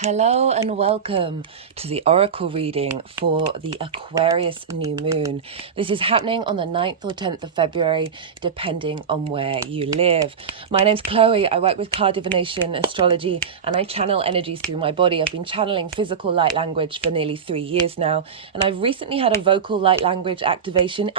Hello and welcome to the Oracle reading for the Aquarius New Moon. This is happening on the 9th or 10th of February, depending on where you live. My name's Chloe. I work with card divination, astrology, and I channel energies through my body. I've been channeling physical light language for nearly 3 years now, and I've recently had a vocal light language activation.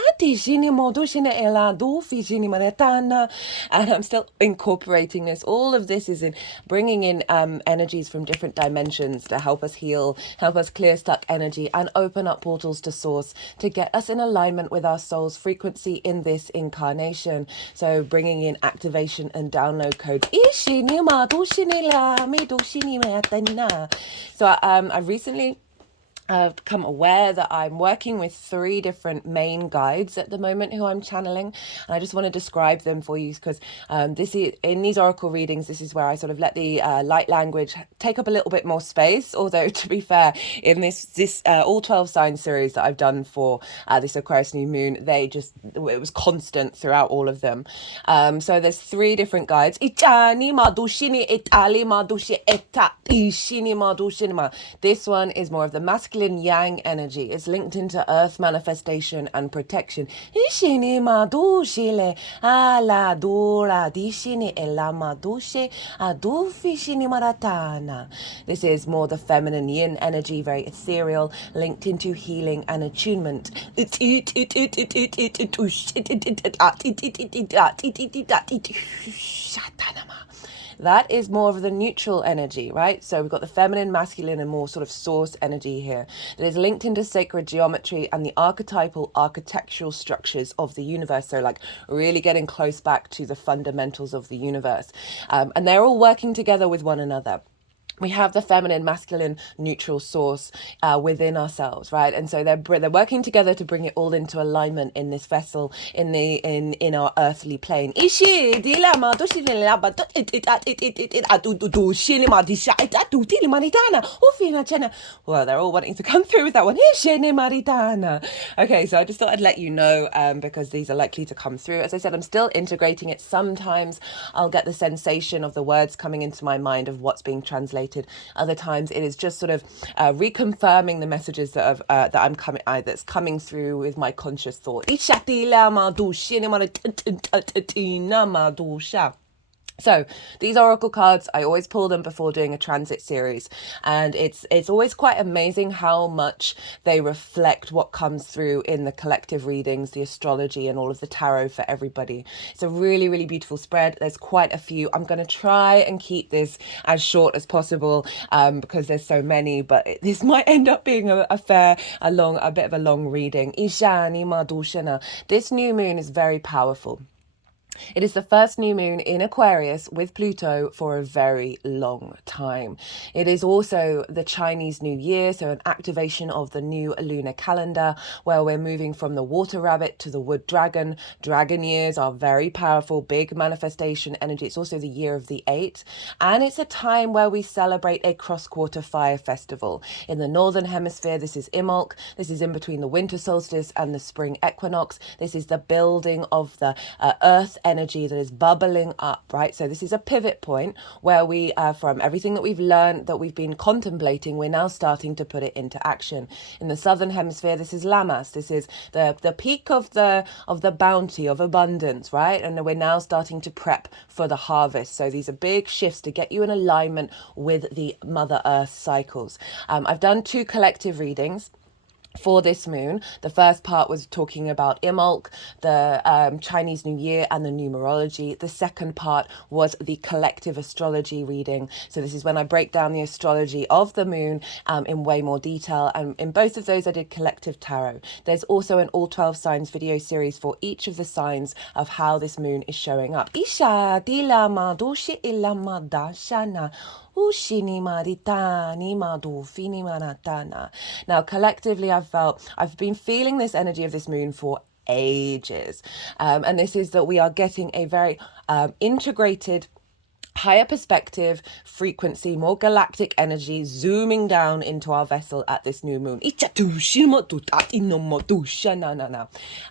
And I'm still incorporating this. All of this is in bringing in energies from different dimensions to help us heal, help us clear stuck energy, and open up portals to source to get us in alignment with our soul's frequency in this incarnation. So bringing in activation and download codes. So I recently I've become aware that I'm working with 3 different main guides at the moment who I'm channeling, and I just want to describe them for you because this is in these oracle readings. This is where I sort of let the light language take up a little bit more space. Although to be fair, in this all 12 sign series that I've done for this Aquarius New Moon, it was constant throughout all of them. So there's 3 different guides. This one is more of the masculine yang energy. It's linked into earth manifestation and protection. This is more the feminine yin energy, very ethereal, linked into healing and attunement. That is more of the neutral energy, right? So we've got the feminine, masculine, and more sort of source energy here that is linked into sacred geometry and the archetypal architectural structures of the universe. So like really getting close back to the fundamentals of the universe. And they're all working together with one another. We have the feminine, masculine, neutral source within ourselves, right? And so they're working together to bring it all into alignment in this vessel, in our earthly plane. Well, they're all wanting to come through with that one. Okay, so I just thought I'd let you know because these are likely to come through. As I said, I'm still integrating it. Sometimes I'll get the sensation of the words coming into my mind of what's being translated. Other times it is just sort of reconfirming the messages that's coming through with my conscious thought. So these oracle cards, I always pull them before doing a transit series, and it's always quite amazing how much they reflect what comes through in the collective readings, the astrology, and all of the tarot for everybody. It's a really, really beautiful spread. There's quite a few. I'm going to try and keep this as short as possible because there's so many, but this might end up being a bit of a long reading. This new moon is very powerful. It is the first new moon in Aquarius with Pluto for a very long time. It is also the Chinese New Year, so an activation of the new lunar calendar where we're moving from the water rabbit to the wood dragon. Dragon years are very powerful, big manifestation energy. It's also the year of the 8, and it's a time where we celebrate a cross-quarter fire festival. In the northern hemisphere, this is Imbolc. This is in between the winter solstice and the spring equinox. This is the building of the earth energy that is bubbling up, right? So this is a pivot point where we, from everything that we've learned, that we've been contemplating, we're now starting to put it into action. In the southern hemisphere, this is Lammas. This is the peak of the bounty, of abundance, right? And we're now starting to prep for the harvest. So these are big shifts to get you in alignment with the Mother Earth cycles. I've done 2 collective readings for this moon. The first part was talking about Imbolc, the Chinese New Year, and the numerology. The second part was the collective astrology reading. So this is when I break down the astrology of the moon in way more detail. And in both of those, I did collective tarot. There's also an all 12 signs video series for each of the signs of how this moon is showing up. Now, collectively, I've been feeling this energy of this moon for ages. And this is that we are getting a very integrated higher perspective, frequency, more galactic energy zooming down into our vessel at this new moon.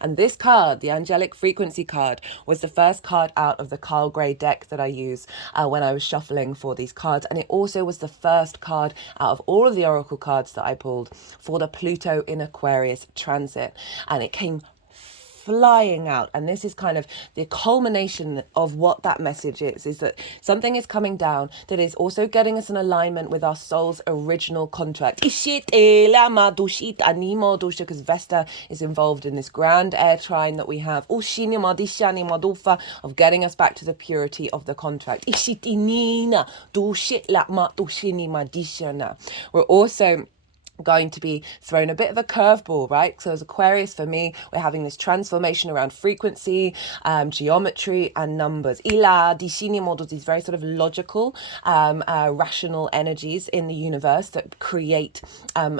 And this card, the angelic frequency card, was the first card out of the Carl Gray deck that I use when I was shuffling for these cards. And it also was the first card out of all of the oracle cards that I pulled for the Pluto in Aquarius transit. And it came flying out, and this is kind of the culmination of what that message is that something is coming down that is also getting us in alignment with our soul's original contract, because Vesta is involved in this grand air trine that we have of getting us back to the purity of the contract. We're also going to be thrown a bit of a curveball, right? So as Aquarius, for me, we're having this transformation around frequency, geometry, and numbers. These very sort of logical, rational energies in the universe that create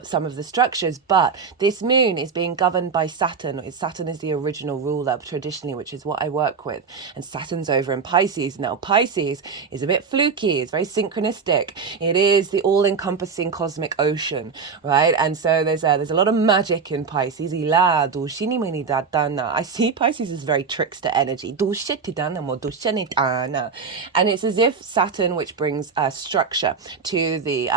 some of the structures. But this moon is being governed by Saturn. Saturn is the original ruler traditionally, which is what I work with. And Saturn's over in Pisces. Now, Pisces is a bit fluky. It's very synchronistic. It is the all-encompassing cosmic ocean, right? And so there's a lot of magic in Pisces. I see Pisces as very trickster energy. And it's as if Saturn, which brings structure to the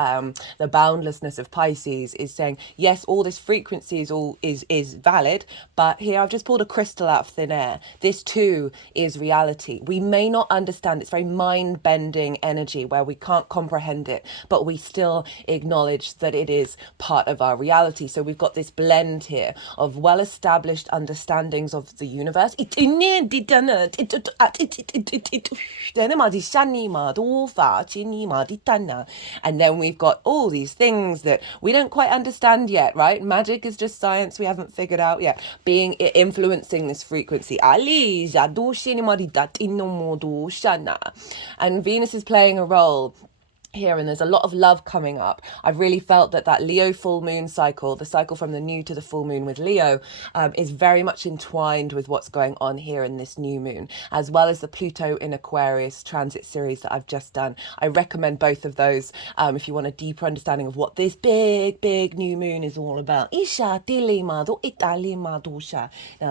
boundlessness of Pisces, is saying, yes, all this frequency is valid, but here I've just pulled a crystal out of thin air. This too is reality. We may not understand. It's very mind-bending energy where we can't comprehend it, but we still acknowledge that it is part of our reality. So we've got this blend here of well-established understandings of the universe. And then we've got all these things that we don't quite understand yet, right? Magic is just science we haven't figured out yet, influencing this frequency. And Venus is playing a role here, and there's a lot of love coming up. I've really felt that Leo full moon cycle, the cycle from the new to the full moon with Leo, is very much entwined with what's going on here in this new moon, as well as the Pluto in Aquarius transit series that I've just done. I recommend both of those if you want a deeper understanding of what this big new moon is all about. Now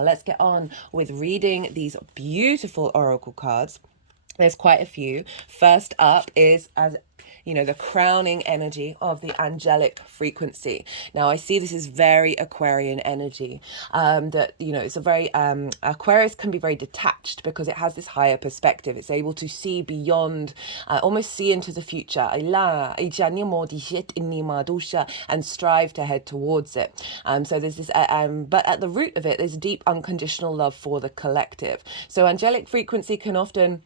let's get on with reading these beautiful oracle cards. There's quite a few. First up is, as the crowning energy of the angelic frequency. Now, I see this is very Aquarian energy. It's a very, Aquarius can be very detached because it has this higher perspective. It's able to see beyond, almost see into the future, and strive to head towards it. So there's this, but at the root of it, there's deep unconditional love for the collective. So angelic frequency can often,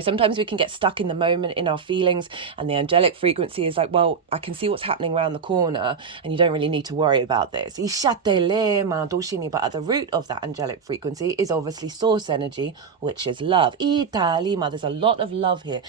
sometimes we can get stuck in the moment in our feelings, and the angelic frequency is like, well, I can see what's happening around the corner and you don't really need to worry about this. But at the root of that angelic frequency is obviously source energy, which is love. There's a lot of love here.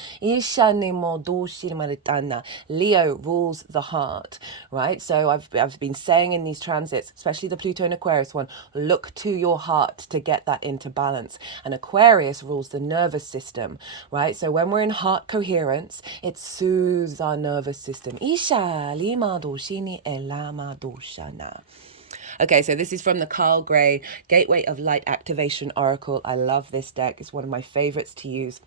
Leo rules the heart, right? So I've been saying in these transits, especially the Pluto and Aquarius one, look to your heart to get that into balance. And Aquarius rules the nervous system, right? So when we're in heart coherence, it soothes our nervous system. Okay, so this is from the Carl Gray Gateway of Light Activation Oracle. I love this deck. It's one of my favorites to use.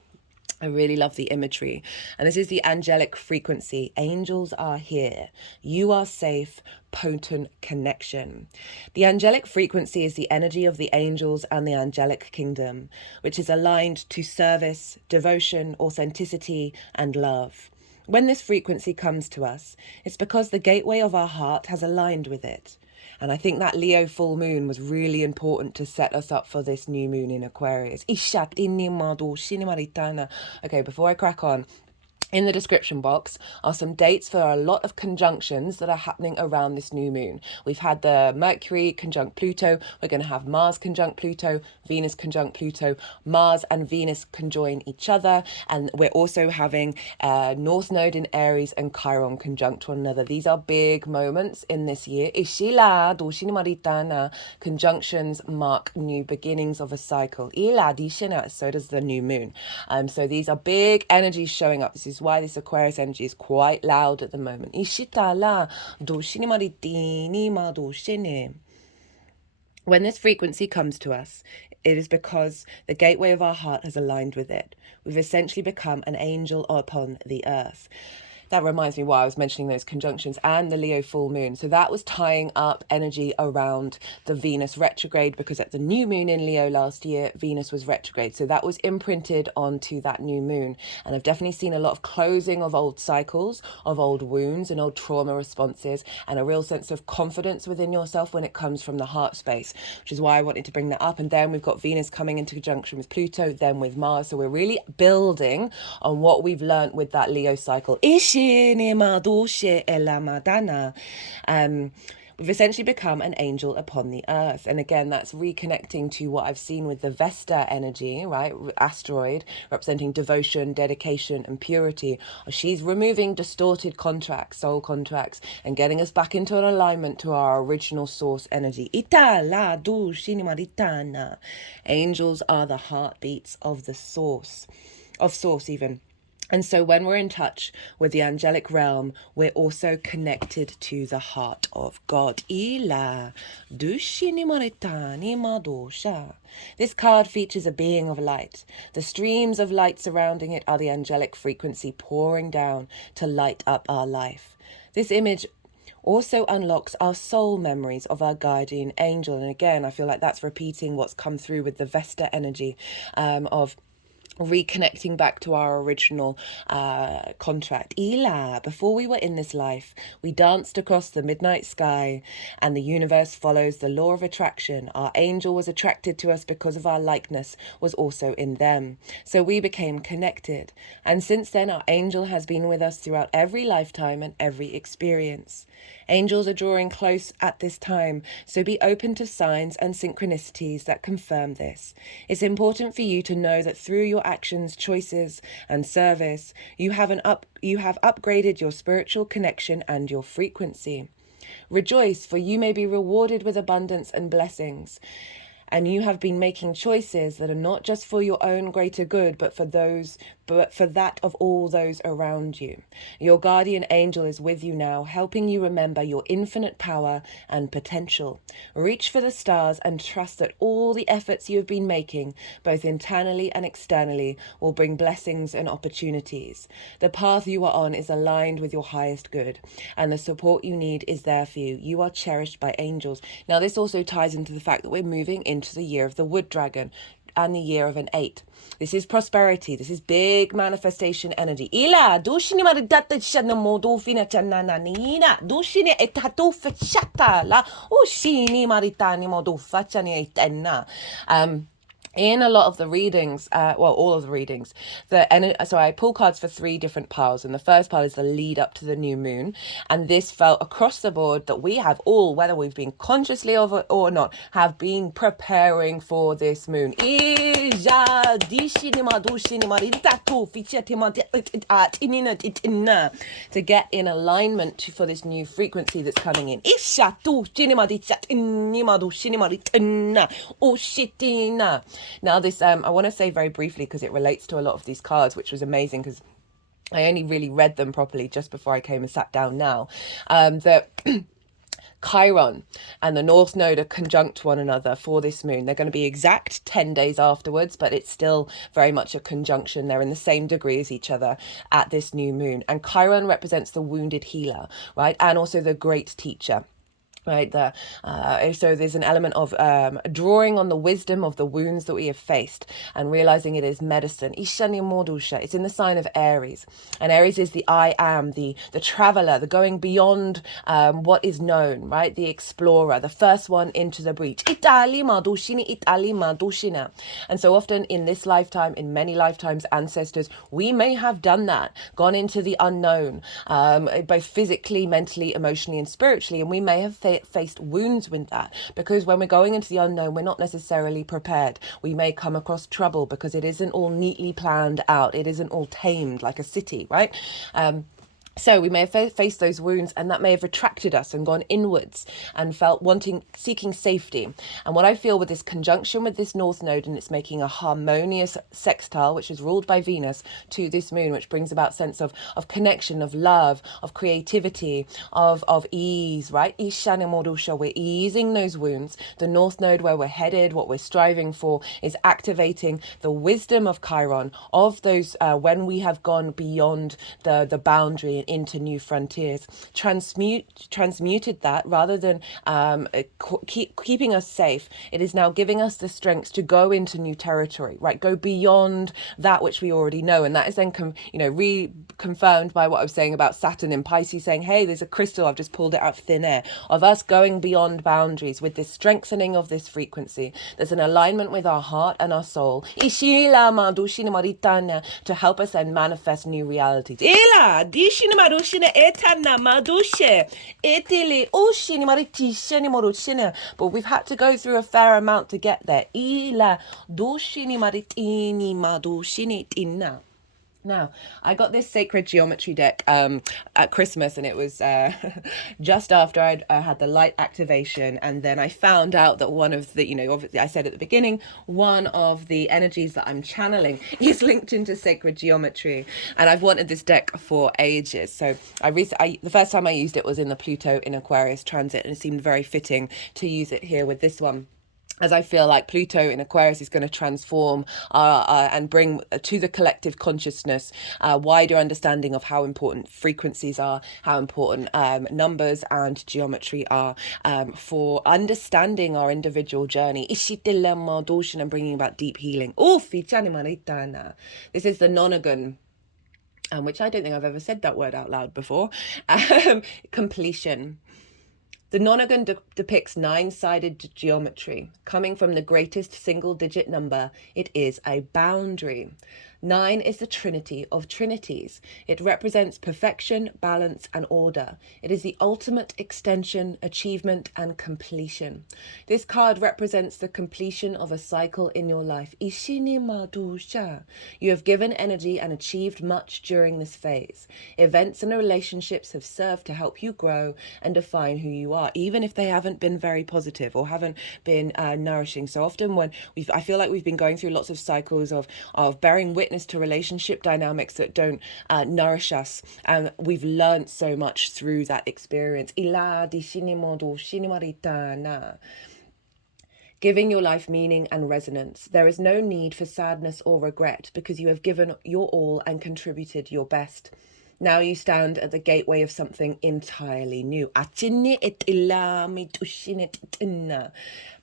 I really love the imagery. And this is the angelic frequency. Angels are here. You are safe. Potent connection. The angelic frequency is the energy of the angels and the angelic kingdom, which is aligned to service, devotion, authenticity, and love. When this frequency comes to us, it's because the gateway of our heart has aligned with it. And I think that Leo full moon was really important to set us up for this new moon in Aquarius. Okay, before I crack on, in the description box are some dates for a lot of conjunctions that are happening around this new moon. We've had the Mercury conjunct Pluto. We're going to have Mars conjunct Pluto, Venus conjunct Pluto, Mars and Venus conjoin each other. And we're also having North Node in Aries and Chiron conjunct one another. These are big moments in this year. Conjunctions mark new beginnings of a cycle. So does the new moon. So these are big energies showing up. This is why this Aquarius energy is quite loud at the moment. When this frequency comes to us, it is because the gateway of our heart has aligned with it. We've essentially become an angel upon the earth. That reminds me why I was mentioning those conjunctions and the Leo full moon. So that was tying up energy around the Venus retrograde, because at the new moon in Leo last year, Venus was retrograde. So that was imprinted onto that new moon. And I've definitely seen a lot of closing of old cycles, of old wounds and old trauma responses, and a real sense of confidence within yourself when it comes from the heart space, which is why I wanted to bring that up. And then we've got Venus coming into conjunction with Pluto, then with Mars. So we're really building on what we've learned with that Leo cycle. We've essentially become an angel upon the earth. And again, that's reconnecting to what I've seen with the Vesta energy, right? Asteroid representing devotion, dedication, and purity. She's removing distorted contracts, soul contracts, and getting us back into an alignment to our original source energy. Angels are the heartbeats of the source, even. And so when we're in touch with the angelic realm, we're also connected to the heart of God. This card features a being of light. The streams of light surrounding it are the angelic frequency pouring down to light up our life. This image also unlocks our soul memories of our guardian angel. And again, I feel like that's repeating what's come through with the Vesta energy of reconnecting back to our original contract. Before we were in this life, we danced across the midnight sky, and the universe follows the law of attraction. Our angel was attracted to us because of our likeness was also in them. So we became connected. And since then, our angel has been with us throughout every lifetime and every experience. Angels are drawing close at this time, so be open to signs and synchronicities that confirm this. It's important for you to know that through your actions, choices, and service, you have upgraded your spiritual connection and your frequency. Rejoice, for you may be rewarded with abundance and blessings. And you have been making choices that are not just for your own greater good, but for that of all those around you. Your guardian angel is with you now, helping you remember your infinite power and potential. Reach for the stars and trust that all the efforts you have been making, both internally and externally, will bring blessings and opportunities. The path you are on is aligned with your highest good, and the support you need is there for you. You are cherished by angels. Now, this also ties into the fact that we're moving into the year of the wood dragon and the year of an 8. This is prosperity. This is big manifestation energy. In a lot of the readings, all of the readings, so I pull cards for 3 different piles, and the first pile is the lead up to the new moon, and this felt across the board that we have all, whether we've been consciously of it or not, have been preparing for this moon. To get in alignment for this new frequency that's coming in. Now this, I want to say very briefly, because it relates to a lot of these cards, which was amazing because I only really read them properly just before I came and sat down now, that Chiron and the North Node are conjunct one another for this moon. They're going to be exact 10 days afterwards, but it's still very much a conjunction. They're in the same degree as each other at this new moon. And Chiron represents the wounded healer, right? And also the great teacher. right there. So there's an element of drawing on the wisdom of the wounds that we have faced and realizing it is medicine. Ishani Modusha. It's in the sign of Aries, and Aries is the I am, the traveler, the going beyond what is known, right? The explorer, the first one into the breach. Itali Madushini, Itali Madushina. And so often in this lifetime, in many lifetimes, ancestors, we may have done that, gone into the unknown, both physically, mentally, emotionally, and spiritually, and we may have faced wounds with that, because when we're going into the unknown, we're not necessarily prepared. We may come across trouble because it isn't all neatly planned out. It isn't all tamed like a city, right? So we may have faced those wounds, and that may have attracted us and gone inwards and felt seeking safety. And what I feel with this conjunction with this North Node, and it's making a harmonious sextile, which is ruled by Venus, to this moon, which brings about sense of connection, of love, of creativity, of ease, right? Ishana Modusha, we're easing those wounds. The North Node, where we're headed, what we're striving for, is activating the wisdom of Chiron, of those when we have gone beyond the boundary into new frontiers, transmuted that, rather than keeping us safe. It is now giving us the strength to go into new territory, right? Go beyond that which we already know. And that is then reconfirmed by what I was saying about Saturn in Pisces, saying, hey, there's a crystal, I've just pulled it out of thin air, of us going beyond boundaries with this strengthening of this frequency. There's an alignment with our heart and our soul to help us then manifest new realities. But we've had to go through a fair amount to get there. Now, I got this sacred geometry deck at Christmas, and it was just after I had the light activation. And then I found out that one of the, obviously I said at the beginning, one of the energies that I'm channeling is linked into sacred geometry. And I've wanted this deck for ages. So the first time I used it was in the Pluto in Aquarius transit, and it seemed very fitting to use it here with this one, as I feel like Pluto in Aquarius is going to transform and bring to the collective consciousness a wider understanding of how important frequencies are, how important numbers and geometry are for understanding our individual journey. And bringing about deep healing. This is the nonagon, which I don't think I've ever said that word out loud before. Completion. The nonagon depicts 9-sided geometry. Coming from the greatest single-digit number, it is a boundary. 9 is the trinity of trinities. It represents perfection, balance, and order. It is the ultimate extension, achievement, and completion. This card represents the completion of a cycle in your life. You have given energy and achieved much during this phase. Events and relationships have served to help you grow and define who you are, even if they haven't been very positive or haven't been nourishing. So often when I feel like we've been going through lots of cycles of bearing witness to relationship dynamics that don't nourish us, and we've learned so much through that experience. Giving your life meaning and resonance. There is no need for sadness or regret, because you have given your all and contributed your best. Now you stand at the gateway of something entirely new.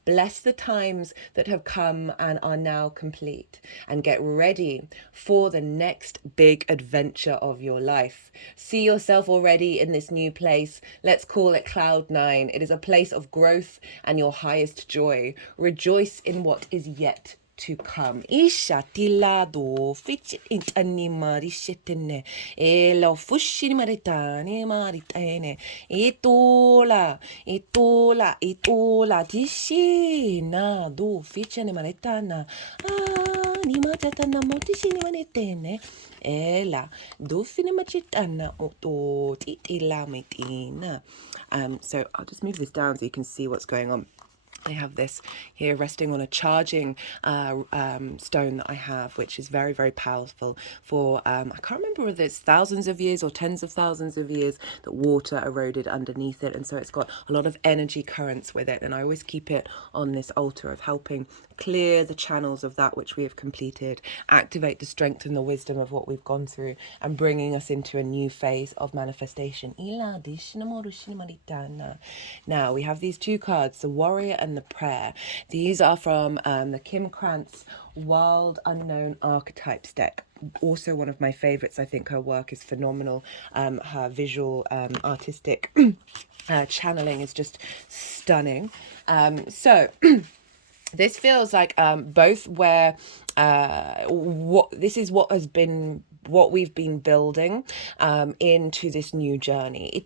Bless the times that have come and are now complete, and get ready for the next big adventure of your life. See yourself already in this new place. Let's call it Cloud 9. It is a place of growth and your highest joy. Rejoice in what is yet to come. Isha tilado fitch it animari shetene elo fushini maritani maritene itola dishina do fitch animaritana ni matatana motishini manetene ela do fini machitana oto titila metina. So I'll just move this down so you can see what's going on. I have this here resting on a charging stone that I have, which is very, very powerful for, I can't remember whether it's thousands of years or tens of thousands of years that water eroded underneath it. And so it's got a lot of energy currents with it. And I always keep it on this altar of helping clear the channels of that which we have completed, activate the strength and the wisdom of what we've gone through, and bringing us into a new phase of manifestation. Now we have these two cards, the Warrior and the Prayer. These are from the Kim Krans Wild Unknown Archetypes deck. Also one of my favorites. I think her work is phenomenal. Her visual artistic channeling is just stunning. So this feels like both where what we've been building into this new journey.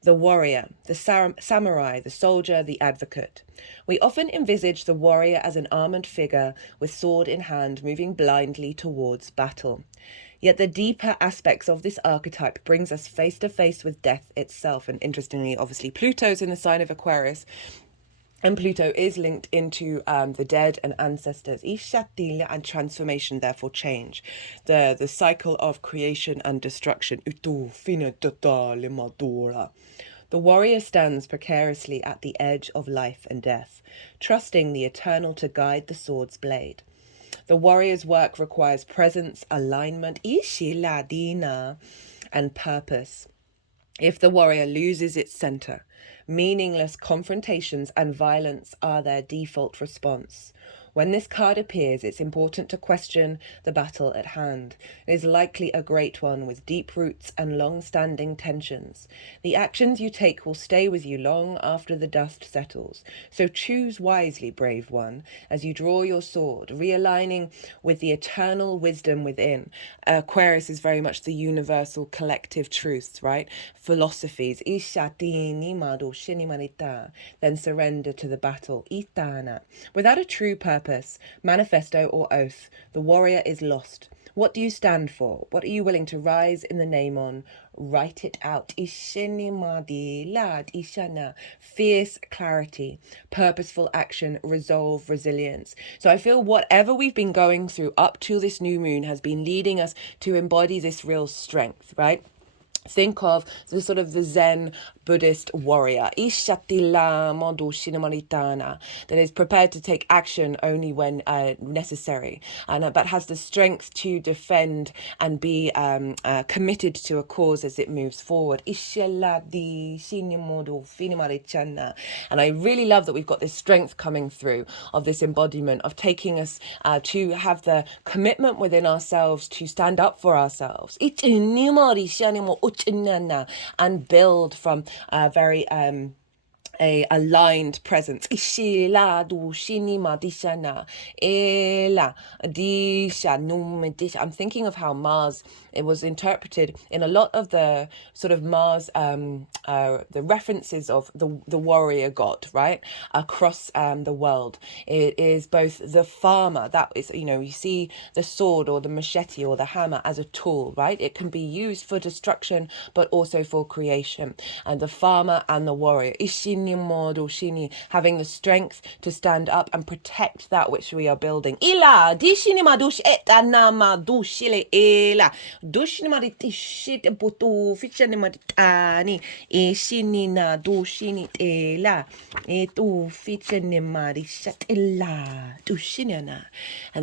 The warrior, the samurai, the soldier, the advocate. We often envisage the warrior as an armoured figure with sword in hand moving blindly towards battle. Yet the deeper aspects of this archetype brings us face to face with death itself. And interestingly, obviously, Pluto's in the sign of Aquarius. And Pluto is linked into the dead and ancestors. And transformation, therefore change. The cycle of creation and destruction. The warrior stands precariously at the edge of life and death, trusting the eternal to guide the sword's blade. The warrior's work requires presence, alignment, Dinah, and purpose. If the warrior loses its center, meaningless confrontations and violence are their default response. When this card appears, it's important to question the battle at hand. It is likely a great one with deep roots and long-standing tensions. The actions you take will stay with you long after the dust settles. So choose wisely, brave one, as you draw your sword, realigning with the eternal wisdom within. Aquarius is very much the universal collective truths, right? Philosophies. Then surrender to the battle. Without a true purpose, manifesto or oath, the warrior is lost. What do you stand for? What are you willing to rise in the name on? Write it out. Fierce clarity, purposeful action, resolve, resilience. So I feel whatever we've been going through up to this new moon has been leading us to embody this real strength, right? Think of the sort of the Zen Buddhist warrior, that is prepared to take action only when necessary, and but has the strength to defend and be committed to a cause as it moves forward. And I really love that we've got this strength coming through of this embodiment of taking us to have the commitment within ourselves to stand up for ourselves and build from a very a aligned presence. I'm thinking of how Mars, it was interpreted in a lot of the sort of Mars, the references of the warrior god, right, across the world. It is both the farmer, that is, you see the sword or the machete or the hammer as a tool, right? It can be used for destruction, but also for creation. And the farmer and the warrior, having the strength to stand up and protect that which we are building. And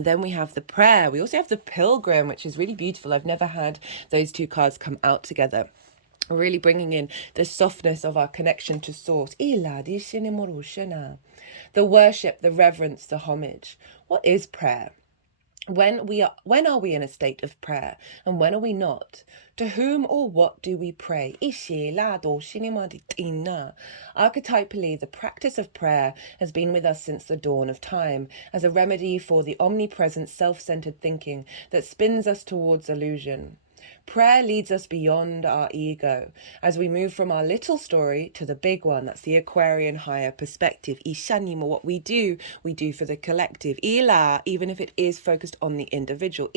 then we have the prayer. We also have the pilgrim, which is really beautiful. I've never had those two cards come out together. Really bringing in the softness of our connection to source. The worship, the reverence, the homage. What is prayer? When are we in a state of prayer, and when are we not? To whom or what do we pray? Archetypally, the practice of prayer has been with us since the dawn of time, as a remedy for the omnipresent self-centered thinking that spins us towards illusion. Prayer leads us beyond our ego as we move from our little story to the big one. That's the Aquarian higher perspective. What we do for the collective. Even if it is focused on the individual.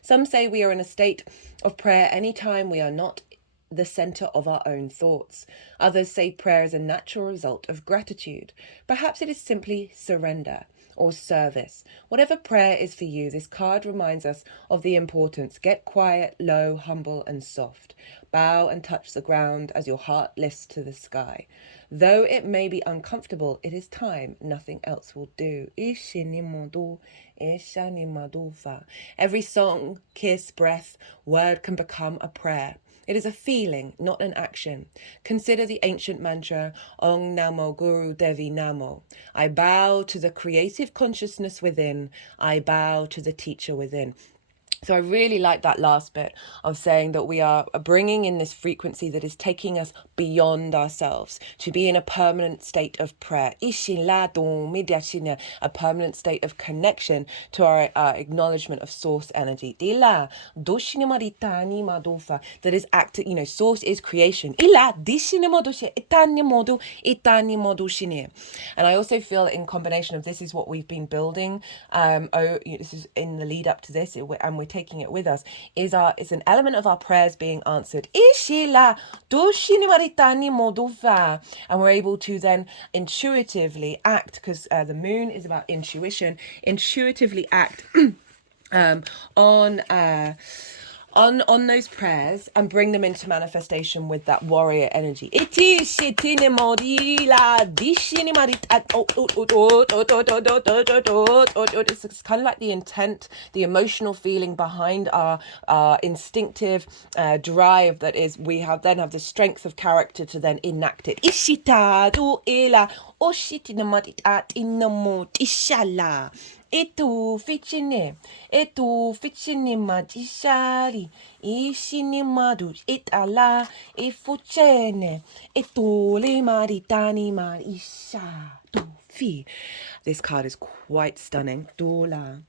Some say we are in a state of prayer anytime we are not the center of our own thoughts. Others say prayer is a natural result of gratitude. Perhaps it is simply surrender or service. Whatever prayer is for you, this card reminds us of the importance. Get quiet, low, humble, and soft. Bow and touch the ground as your heart lifts to the sky. Though it may be uncomfortable, it is time. Nothing else will do. Every song, kiss, breath, word can become a prayer. It is a feeling, not an action. Consider the ancient mantra, Ong Namo Guru Devi Namo. I bow to the creative consciousness within. I bow to the teacher within. So I really like that last bit of saying that we are bringing in this frequency that is taking us beyond ourselves to be in a permanent state of prayer, a permanent state of connection to our acknowledgement of source energy. That is active, source is creation. And I also feel in combination of this is what we've been building. This is in the lead up to this, and we're taking it with us, is an element of our prayers being answered. And we're able to then intuitively act, because the moon is about intuition, intuitively act on those prayers and bring them into manifestation with that warrior energy. It's kind of like the intent, the emotional feeling behind our instinctive drive that is, we have the strength of character to then enact it. Etu ficine magishari, ishini madu itala, ifucene, etu le maritani marisha tu fi. This card is quite stunning. Dola.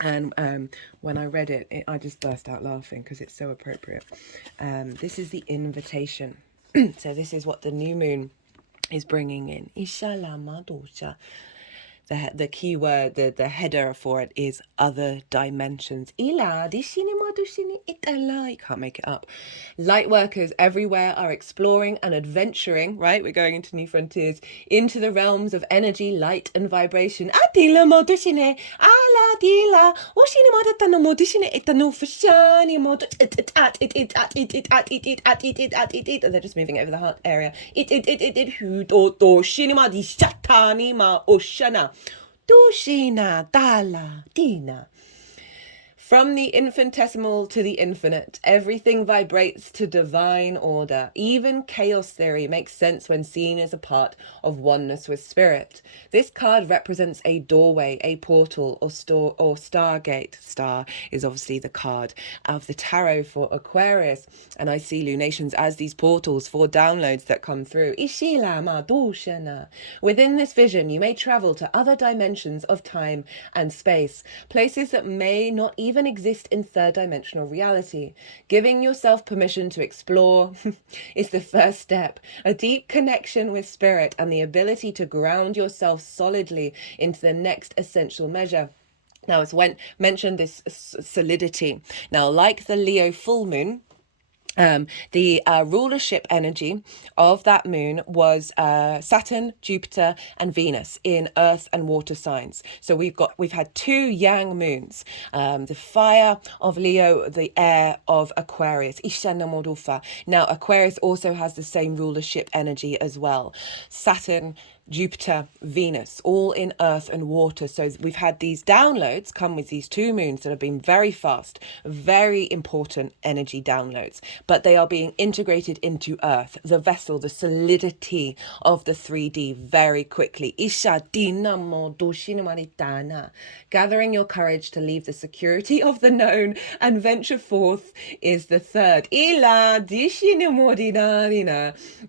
And when I read it, I just burst out laughing because it's so appropriate. This is the invitation. So this is what the new moon is bringing in. Ishala madosha. The key word, the header for it is other dimensions. You can't make it up. Light workers everywhere are exploring and adventuring, right? We're going into new frontiers, into the realms of energy, light, and vibration. And they're just moving over the heart area. Dushina Dala Dinah. From the infinitesimal to the infinite, everything vibrates to divine order. Even chaos theory makes sense when seen as a part of oneness with spirit. This card represents a doorway, a portal, or stargate. Star is obviously the card of the tarot for Aquarius. And I see lunations as these portals for downloads that come through. Within this vision, you may travel to other dimensions of time and space, places that may not even exist in third dimensional reality. Giving yourself permission to explore is the first step. A deep connection with spirit and the ability to ground yourself solidly into the next essential measure. Now, it's mentioned this solidity. Now, like the Leo full moon, the rulership energy of that moon was Saturn, Jupiter, and Venus in earth and water signs. So we've had two yang moons, the fire of Leo, the air of Aquarius. Now Aquarius also has the same rulership energy as well. Saturn, Jupiter, Venus, all in earth and water. So we've had these downloads come with these two moons that have been very fast, very important energy downloads, but they are being integrated into earth, the vessel, the solidity of the 3D very quickly. Gathering your courage to leave the security of the known and venture forth is the third.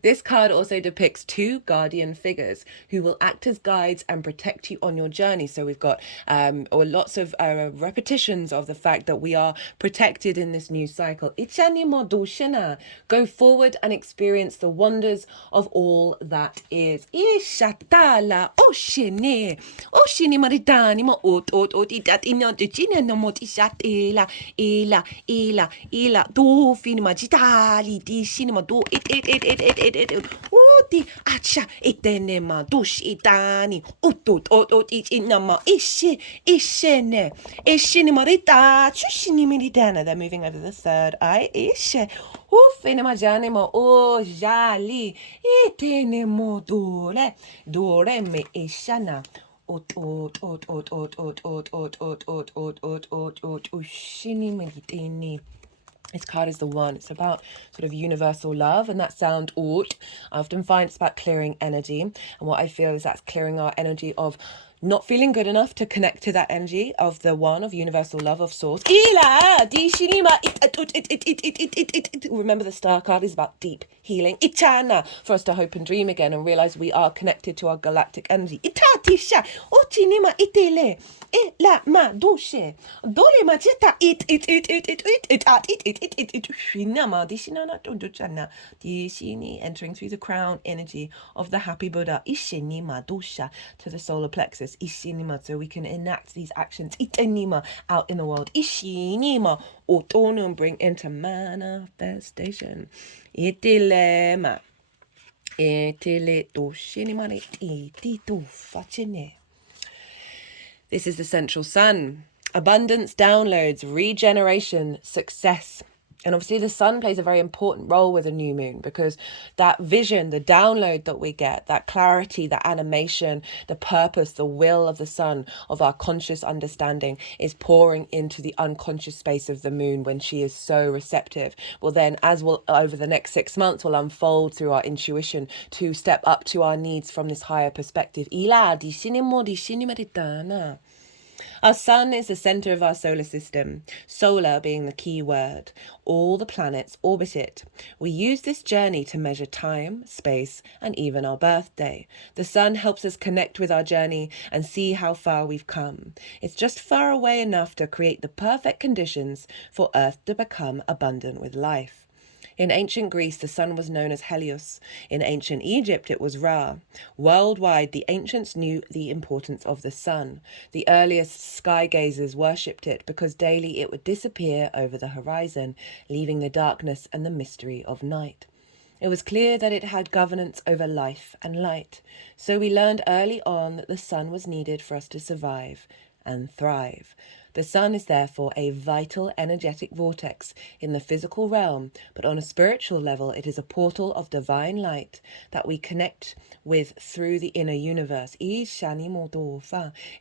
This card also depicts two guardian figures. angels who will act as guides and protect you on your journey. So we've got lots of repetitions of the fact that we are protected in this new cycle. Go forward and experience the wonders of all that is. Acha itenema dush itani utut ot inama ishene ishinimarita chushinimitana. They're moving over the third eye. Ishe ufinimajanimo o jali itenemo dore me ishana ushinimitini. This card is the one. It's about sort of universal love, and that sound oot. I often find it's about clearing energy, and what I feel is that's clearing our energy of not feeling good enough to connect to that energy of the one of universal love of source. Remember, the star card is about deep healing. Ichana, for us to hope and dream again and realize we are connected to our galactic energy. Itatisha, ochinima itele, la ma doshe, dole majeta entering through the crown energy of the happy Buddha. Ishinima dosha to the solar plexus. Ishinima, so we can enact these actions itenima out in the world. Ishinima otonum, bring into manifestation. Itilema itile doshinima ititu fachine. This is the central sun. Abundance, downloads, regeneration, success. And obviously the sun plays a very important role with a new moon, because that vision, the download that we get, that clarity, that animation, the purpose, the will of the sun, of our conscious understanding, is pouring into the unconscious space of the moon when she is so receptive. Well, then, as will over the next 6 months, will unfold through our intuition to step up to our needs from this higher perspective. Our sun is the center of our solar system, solar being the key word. All the planets orbit it. We use this journey to measure time, space, and even our birthday. The sun helps us connect with our journey and see how far we've come. It's just far away enough to create the perfect conditions for Earth to become abundant with life. In ancient Greece, the sun was known as Helios. In ancient Egypt, it was Ra. Worldwide, the ancients knew the importance of the sun. The earliest sky gazers worshipped it because daily it would disappear over the horizon, leaving the darkness and the mystery of night. It was clear that it had governance over life and light. So we learned early on that the sun was needed for us to survive and thrive. The sun is therefore a vital energetic vortex in the physical realm, but on a spiritual level it is a portal of divine light that we connect with through the inner universe. It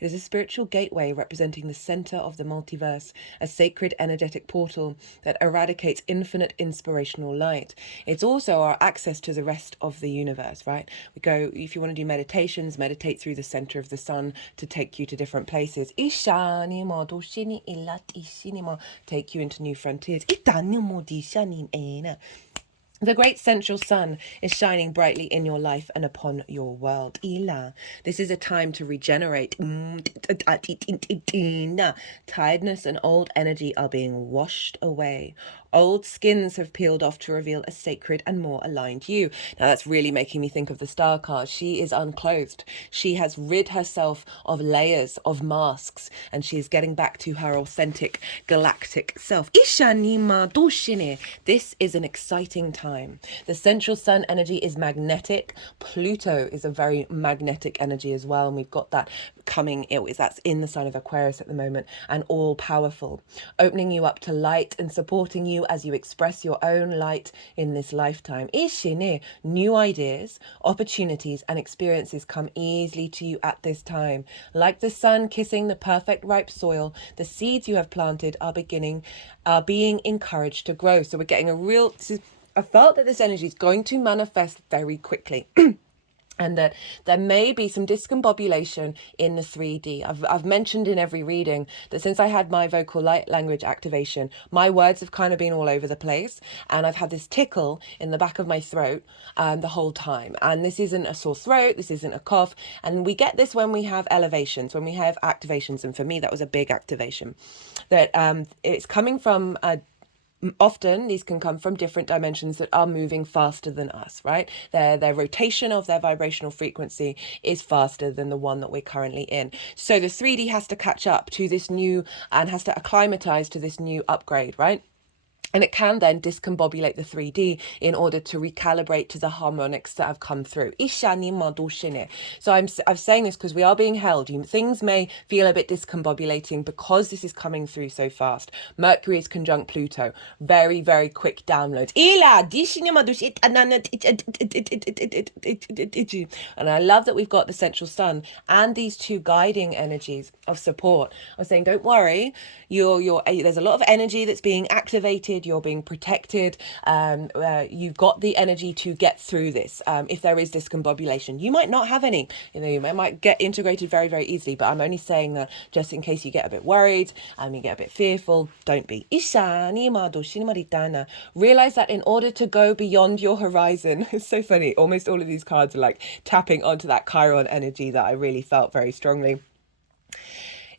is a spiritual gateway representing the center of the multiverse, a sacred energetic portal that eradicates infinite inspirational light. It's also our access to the rest of the universe, right? We go, if you want to do meditations, meditate through the center of the sun to take you to different places. Take you into new frontiers. The great central sun is shining brightly in your life and upon your world. This is a time to regenerate. Tiredness and old energy are being washed away. Old skins have peeled off to reveal a sacred and more aligned you. Now that's really making me think of the star card. She is unclothed. She has rid herself of layers, of masks, and she is getting back to her authentic galactic self. This is an exciting time. The central sun energy is magnetic. Pluto is a very magnetic energy as well, and we've got that coming. That's in the sign of Aquarius at the moment, and all powerful, opening you up to light and supporting you as you express your own light in this lifetime. New ideas, opportunities, and experiences come easily to you at this time. Like the sun kissing the perfect ripe soil, the seeds you have planted are being encouraged to grow. So we're getting I felt that this energy is going to manifest very quickly. and that there may be some discombobulation in the 3D. I've mentioned in every reading that since I had my vocal light language activation, my words have kind of been all over the place, and I've had this tickle in the back of my throat the whole time. And this isn't a sore throat, this isn't a cough, and we get this when we have elevations, when we have activations, and for me that was a big activation. That it's coming from often these can come from different dimensions that are moving faster than us, right? Their rotation of their vibrational frequency is faster than the one that we're currently in. So the 3D has to catch up to this new and has to acclimatize to this new upgrade, right? And it can then discombobulate the 3D in order to recalibrate to the harmonics that have come through. So I'm saying this because we are being held. Things may feel a bit discombobulating because this is coming through so fast. Mercury is conjunct Pluto. Very, very quick downloads. And I love that we've got the central sun and these two guiding energies of support. I'm saying, don't worry. There's a lot of energy that's being activated. You're being protected. You've got the energy to get through this. If there is discombobulation, you might not have any. You might get integrated very, very easily. But I'm only saying that just in case you get a bit worried and you get a bit fearful, don't be. Realize that in order to go beyond your horizon, it's so funny. Almost all of these cards are like tapping onto that Chiron energy that I really felt very strongly.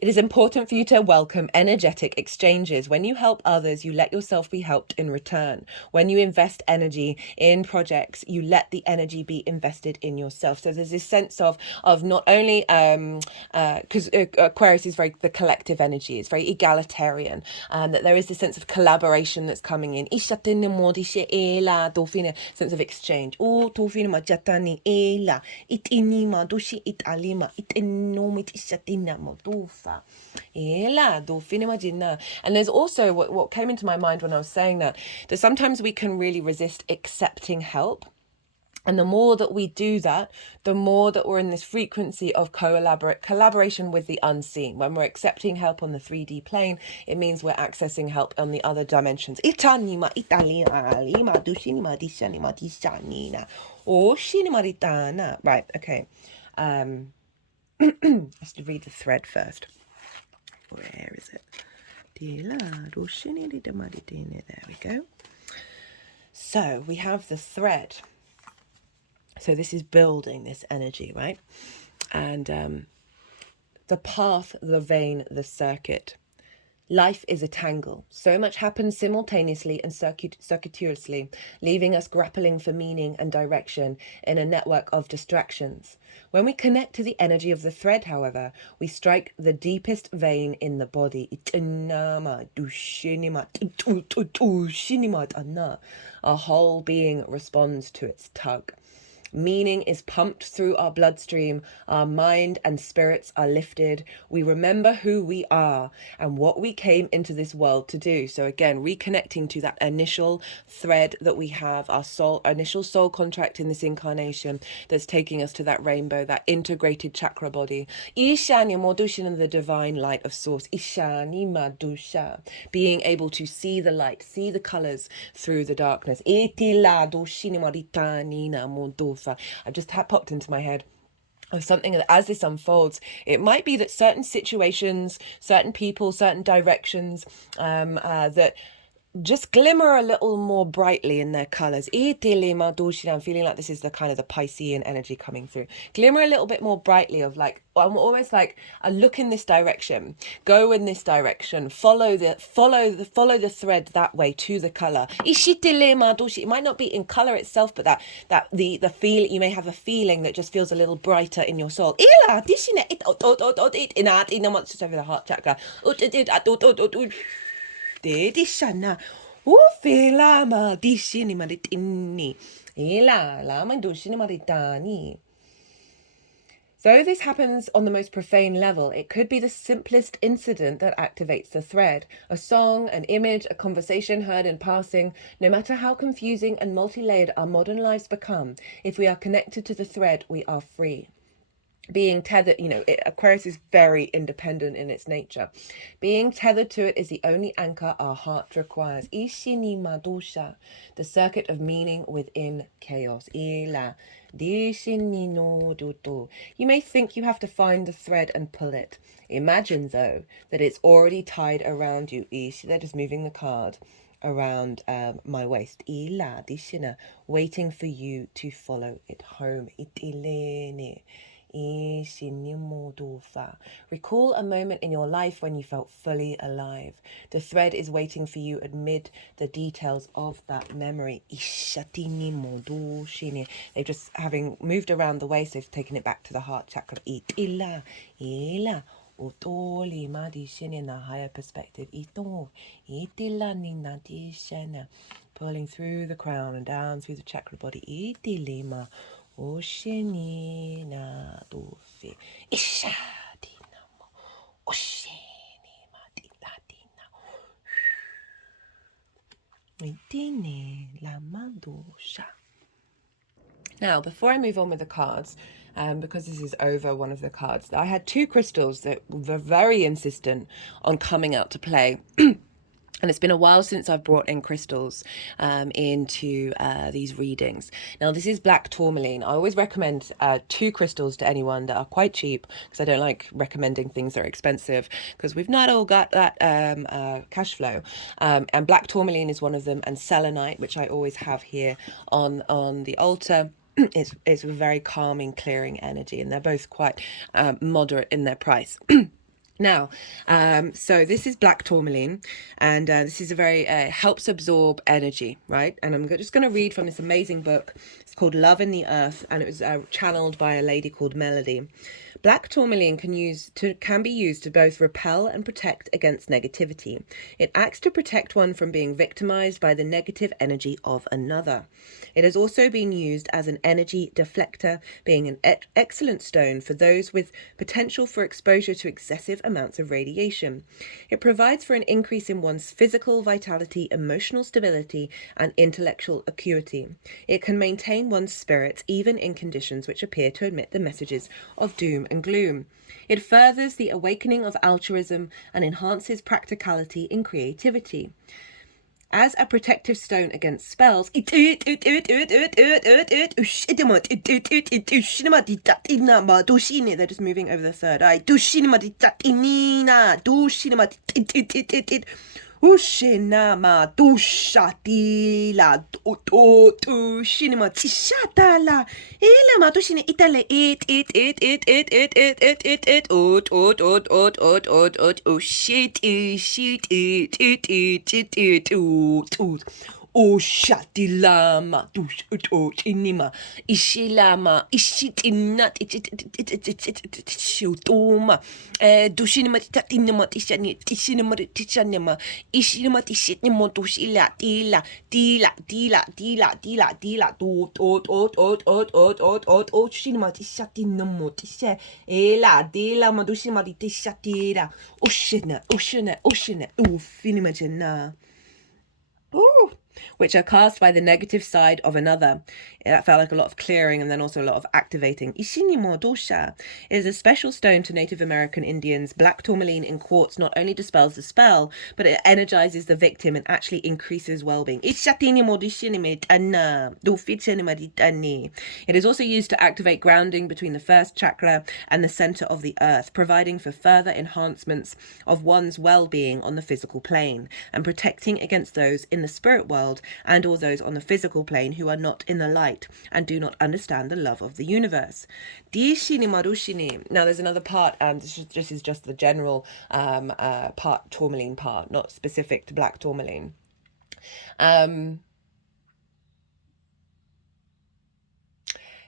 It is important for you to welcome energetic exchanges. When you help others, you let yourself be helped in return. When you invest energy in projects, you let the energy be invested in yourself. So there's this sense of not only, because Aquarius is very the collective energy, it's very egalitarian, that there is this sense of collaboration that's coming in. Sense of exchange. And there's also what came into my mind when I was saying that sometimes we can really resist accepting help. And the more that we do that, the more that we're in this frequency of collaboration with the unseen. When we're accepting help on the 3D plane, it means we're accessing help on the other dimensions. Right, okay. Let's read the thread first. Where is it? There we go. So we have the thread. So this is building this energy, right? And the path, the vein, the circuit. Life is a tangle. So much happens simultaneously and circuitously, leaving us grappling for meaning and direction in a network of distractions. When we connect to the energy of the thread, however, we strike the deepest vein in the body. Our whole being responds to its tug. Meaning is pumped through our bloodstream. Our mind and spirits are lifted. We remember who we are and what we came into this world to do. So again, reconnecting to that initial thread that we have, our initial soul contract in this incarnation that's taking us to that rainbow, that integrated chakra body. Ishanya Modushin, the divine light of source. Ishani Madusha. Being able to see the light, see the colors through the darkness. I've just popped into my head of something that as this unfolds, it might be that certain situations, certain people, certain directions that just glimmer a little more brightly in their colours. I'm feeling like this is the kind of the Piscean energy coming through. Glimmer a little bit more brightly of like, I'm almost like a look in this direction, go in this direction, follow the thread that way to the colour. It might not be in colour itself, but that the feel, you may have a feeling that just feels a little brighter in your soul. Just over the heart chakra. Though this happens on the most profane level, it could be the simplest incident that activates the thread. A song, an image, a conversation heard in passing. No matter how confusing and multi-layered our modern lives become, if we are connected to the thread, we are free. being tethered, Aquarius is very independent in its nature. Being tethered to it is the only anchor our heart requires. Ishini madosha, the circuit of meaning within chaos. Ila dishini no duto. You may think you have to find the thread and pull it. Imagine, though, that it's already tied around you. Ishi, they're just moving the card around my waist. Ila dishina, waiting for you to follow it home. Itilene. Recall a moment in your life when you felt fully alive. The thread is waiting for you amid the details of that memory. They've just, having moved around the waist, they've taken it back to the heart chakra. Utoli madishini in the higher perspective. Pulling through the crown and down through the chakra body. Itilima. Oshini na dofi ishadina mo oshini madiladina itine la madosha. Now, before I move on with the cards, because this is over one of the cards, I had two crystals that were very insistent on coming out to play. And it's been a while since I've brought in crystals into these readings. Now, this is black tourmaline. I always recommend two crystals to anyone that are quite cheap, because I don't like recommending things that are expensive, because we've not all got that cash flow. And black tourmaline is one of them, and selenite, which I always have here on the altar. It's a very calming, clearing energy, and they're both quite moderate in their price. Now, so this is black tourmaline, and this is a very helps absorb energy, right? And I'm just going to read from this amazing book. It's called Love in the Earth, and it was channeled by a lady called Melody. Black tourmaline can be used to both repel and protect against negativity. It acts to protect one from being victimized by the negative energy of another. It has also been used as an energy deflector, being an excellent stone for those with potential for exposure to excessive amounts of radiation. It provides for an increase in one's physical vitality, emotional stability, and intellectual acuity. It can maintain one's spirits even in conditions which appear to emit the messages of doom and gloom. It furthers the awakening of altruism and enhances practicality in creativity. As a protective stone against spells, they're just moving over the third eye. Ushinama dushatila shinima tishatala ilama dushini itale it O shatilama inima ishilama ishitinat shutuma dushinima tatinima tishinima tishanima ishilima tishinima dushila tila shinima tishatinamo tisha ela dila madushima tishatira ushina ufinima jana. Ooh. Which are cast by the negative side of another. That felt like a lot of clearing and then also a lot of activating. Ishinimo dosha is a special stone to Native American Indians. Black tourmaline in quartz not only dispels the spell, but it energizes the victim and actually increases well-being. It is also used to activate grounding between the first chakra and the center of the earth, providing for further enhancements of one's well-being on the physical plane and protecting against those in the spirit world and all those on the physical plane who are not in the light and do not understand the love of the universe. Now there's another part, this is just the general part, tourmaline part, not specific to black tourmaline.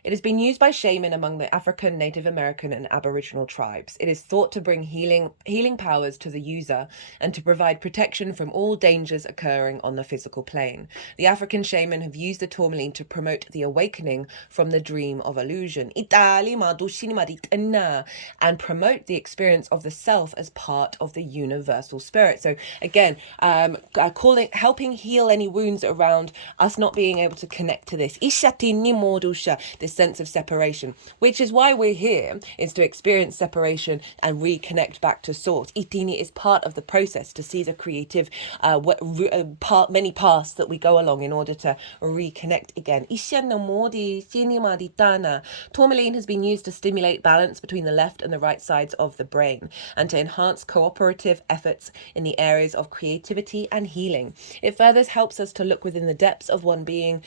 It has been used by shaman among the African, Native American, and Aboriginal tribes. It is thought to bring healing powers to the user and to provide protection from all dangers occurring on the physical plane. The African shaman have used the tourmaline to promote the awakening from the dream of illusion and promote the experience of the self as part of the universal spirit. So again, helping heal any wounds around us not being able to connect to this. This sense of separation, which is why we're here, is to experience separation and reconnect back to source. Itini is part of the process to see the creative many paths that we go along in order to reconnect again. Tourmaline has been used to stimulate balance between the left and the right sides of the brain and to enhance cooperative efforts in the areas of creativity and healing. It further helps us to look within the depths of one being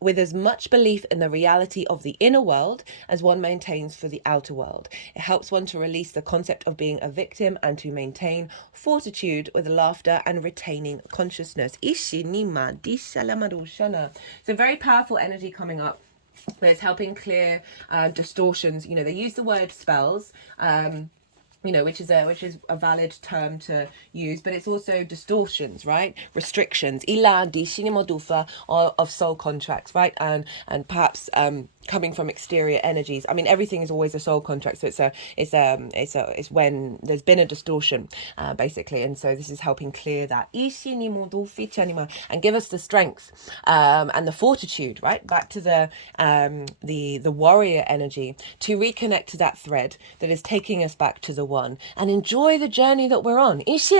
with as much belief in the reality of the inner world as one maintains for the outer world. It helps one to release the concept of being a victim and to maintain fortitude with laughter and retaining consciousness. It's a very powerful energy coming up. There's helping clear distortions. You know, they use the word spells, you know, which is a valid term to use, but it's also distortions, right? Restrictions, ilandi shinimodufa of soul contracts, right? And perhaps coming from exterior energies. I mean, everything is always a soul contract, so it's when there's been a distortion, basically, and so this is helping clear that and give us the strength and the fortitude, right? Back to the warrior energy to reconnect to that thread that is taking us back to the one and enjoy the journey that we're on. So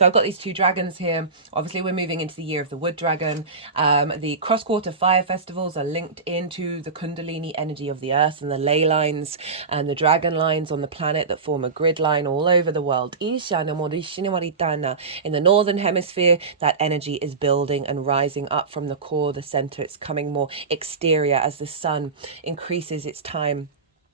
I've got these two dragons here. Obviously, we're moving into the year of the wood dragon. The cross-quarter fire festivals are linked into the Kundalini energy of the earth and the ley lines and the dragon lines on the planet that form a grid line all over the world. In the northern hemisphere, that energy is building and rising up from the core, the center. It's coming more exterior as the sun increases its time.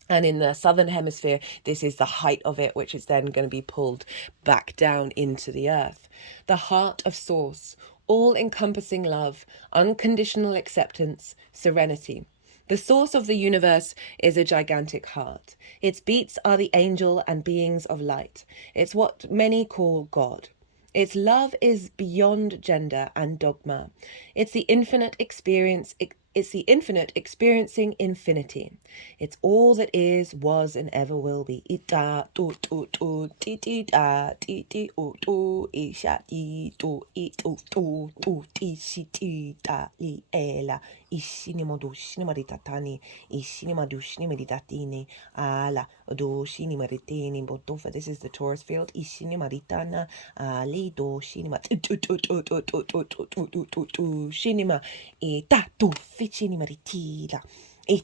And in the southern hemisphere, this is the height of it, which is then going to be pulled back down into the earth. The heart of source, all-encompassing love, unconditional acceptance, serenity. The source of the universe is a gigantic heart. Its beats are the angel and beings of light. It's what many call God. Its love is beyond gender and dogma. It's the infinite experience. It's the infinite experiencing infinity. It's all that is, was, and ever will be. Ita tu tu tu ti ti da ti ti u tu isha ti tu itu tu tu ti si ti da li ela ishinimo do shinimaritatani ishinima do shinimaritatini ala do shinimaritatini botofa. This is the Taurus field. Ishinimaritana ali do shinima tu tu tu tu tu tu tu tu tu tu tu shinima ita tu fichini maritila. I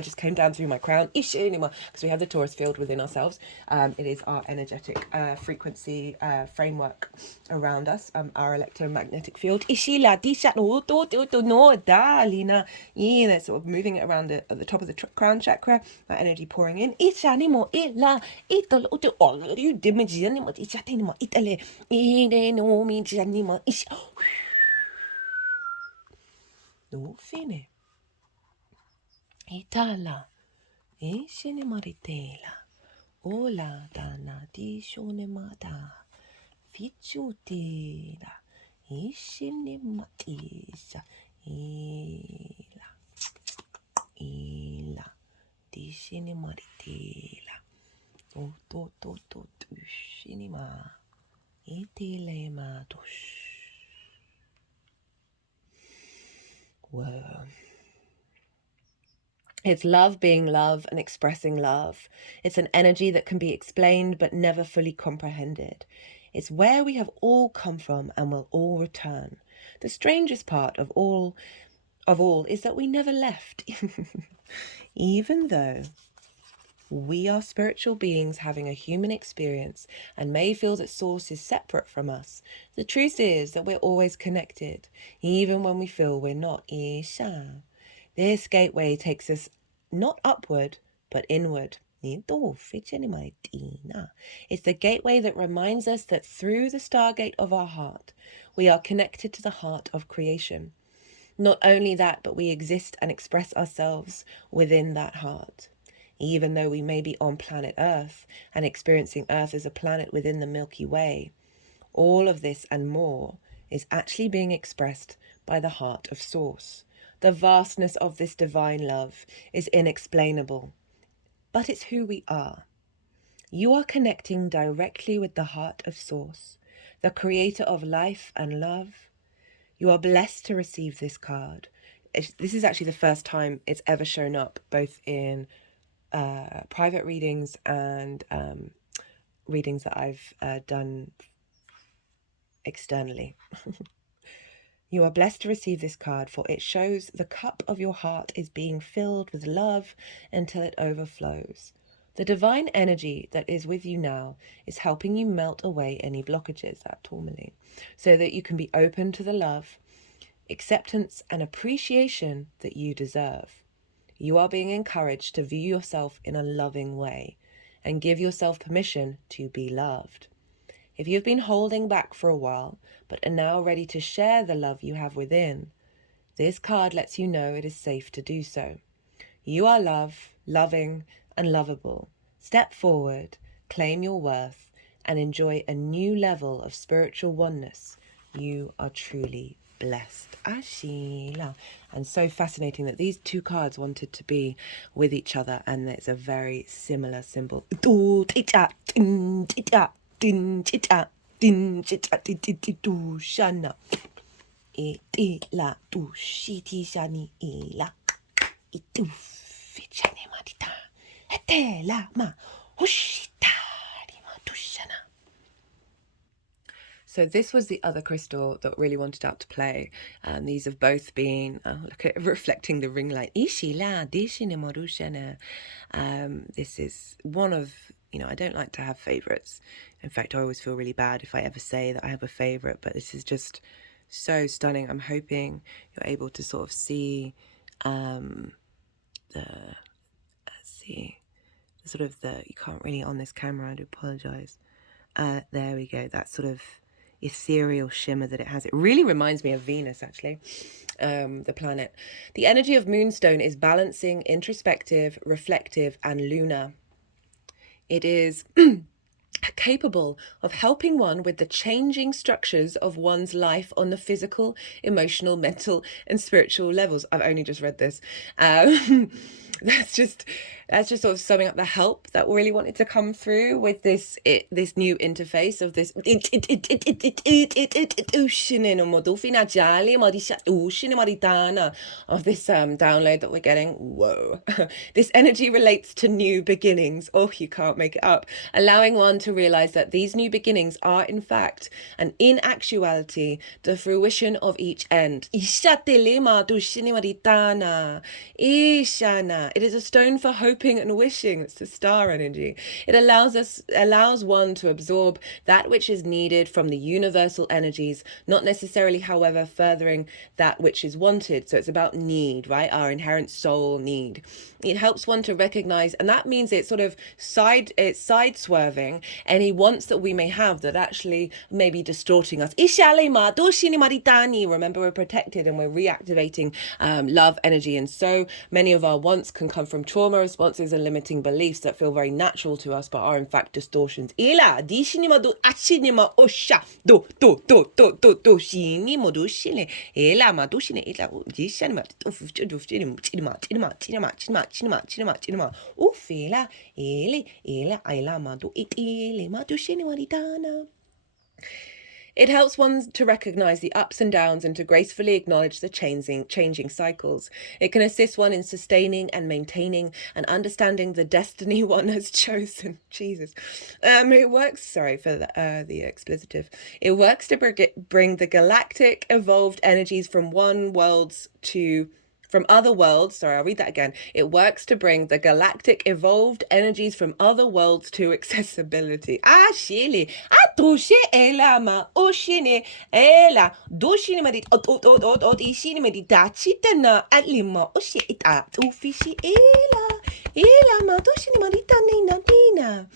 just came down through my crown because we have the Taurus field within ourselves. It is our energetic frequency framework around us, our electromagnetic field. That's sort of moving it around at the top of the crown chakra, that energy pouring in. No fine. Itala. Ishine maritela. Ola dana di shone mata. Fichutila. Ishine matisa. Ila. Dishine maritela. O to shinima. Itile matush. Whoa. It's love being love and expressing love. It's an energy that can be explained but never fully comprehended. It's where we have all come from and will all return. The strangest part of all is that we never left. Even though we are spiritual beings having a human experience and may feel that source is separate from us, the truth is that we're always connected, even when we feel we're not. Isha. This gateway takes us not upward, but inward. It's the gateway that reminds us that through the stargate of our heart, we are connected to the heart of creation. Not only that, but we exist and express ourselves within that heart. Even though we may be on planet Earth and experiencing Earth as a planet within the Milky Way, all of this and more is actually being expressed by the heart of Source. The vastness of this divine love is inexplainable, but it's who we are. You are connecting directly with the heart of Source, the creator of life and love. You are blessed to receive this card. This is actually the first time it's ever shown up, both in private readings and readings that I've done externally. You are blessed to receive this card, for it shows the cup of your heart is being filled with love until it overflows. The divine energy that is with you now is helping you melt away any blockages, that tourmaline, so that you can be open to the love, acceptance, and appreciation that you deserve. You are being encouraged to view yourself in a loving way and give yourself permission to be loved. If you've been holding back for a while, but are now ready to share the love you have within, this card lets you know it is safe to do so. You are loving, and lovable. Step forward, claim your worth, and enjoy a new level of spiritual oneness. You are truly blessed. Ashila. And so fascinating that these two cards wanted to be with each other, and it's a very similar symbol. Din chita din chita du shana e la du shiti shani e la itu fichane madita ete la ma hushita ma du shana. So this was the other crystal that really wanted out to play, and these have both been look at reflecting the ring light. Ishila dishine morushana. This is one of, I don't like to have favorites. In fact, I always feel really bad if I ever say that I have a favorite, but this is just so stunning. I'm hoping you're able to sort of see you can't really on this camera, I do apologize. There we go, that sort of ethereal shimmer that it has. It really reminds me of Venus, actually, the planet. The energy of Moonstone is balancing, introspective, reflective, and lunar. It is capable of helping one with the changing structures of one's life on the physical, emotional, mental, and spiritual levels. I've only just read this. That's just sort of summing up the help that really wanted to come through with this new interface of this download that we're getting. Whoa. This energy relates to new beginnings. Oh, you can't make it up. Allowing one to realize that these new beginnings are in fact and in actuality the fruition of each end. It is a stone for hoping and wishing. It's the star energy. It allows one to absorb that which is needed from the universal energies, not necessarily, however, furthering that which is wanted. So it's about need, right? Our inherent soul need. It helps one to recognize, and that means it's sort of side swerving any wants that we may have that actually may be distorting us. Remember, we're protected and we're reactivating love energy, and so many of our wants can come from trauma responses and limiting beliefs that feel very natural to us but are in fact distortions. It helps one to recognize the ups and downs and to gracefully acknowledge the changing cycles. It can assist one in sustaining and maintaining and understanding the destiny one has chosen. Jesus. It works, sorry for the explicitive. It works to bring the galactic evolved energies from other worlds. Sorry, I'll read that again. It works to bring the galactic evolved energies from other worlds to accessibility. Shili. Tushe ela ma oshine ela doshine mari ishine mari dachitana atlima oshe ita tufishi ela ma doshine mari tanina.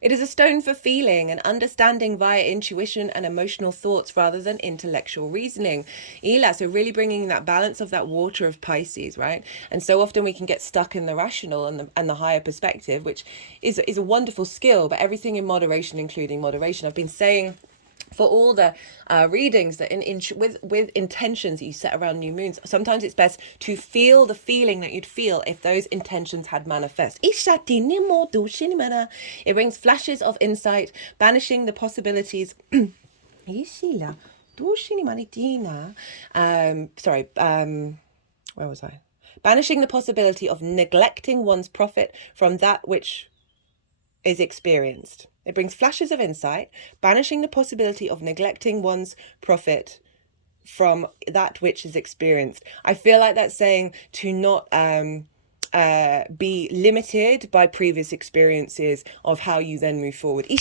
It is a stone for feeling and understanding via intuition and emotional thoughts rather than intellectual reasoning. So really bringing that balance of that water of Pisces, right? And so often we can get stuck in the rational and the higher perspective, which is a wonderful skill, but everything in moderation, including moderation. I've been saying for all the readings that with intentions that you set around new moons, sometimes it's best to feel the feeling that you'd feel if those intentions had manifest. It brings flashes of insight, banishing the possibilities. Where was I? Banishing the possibility of neglecting one's profit from that which is experienced. It brings flashes of insight, banishing the possibility of neglecting one's profit from that which is experienced. I feel like that's saying to not be limited by previous experiences of how you then move forward. It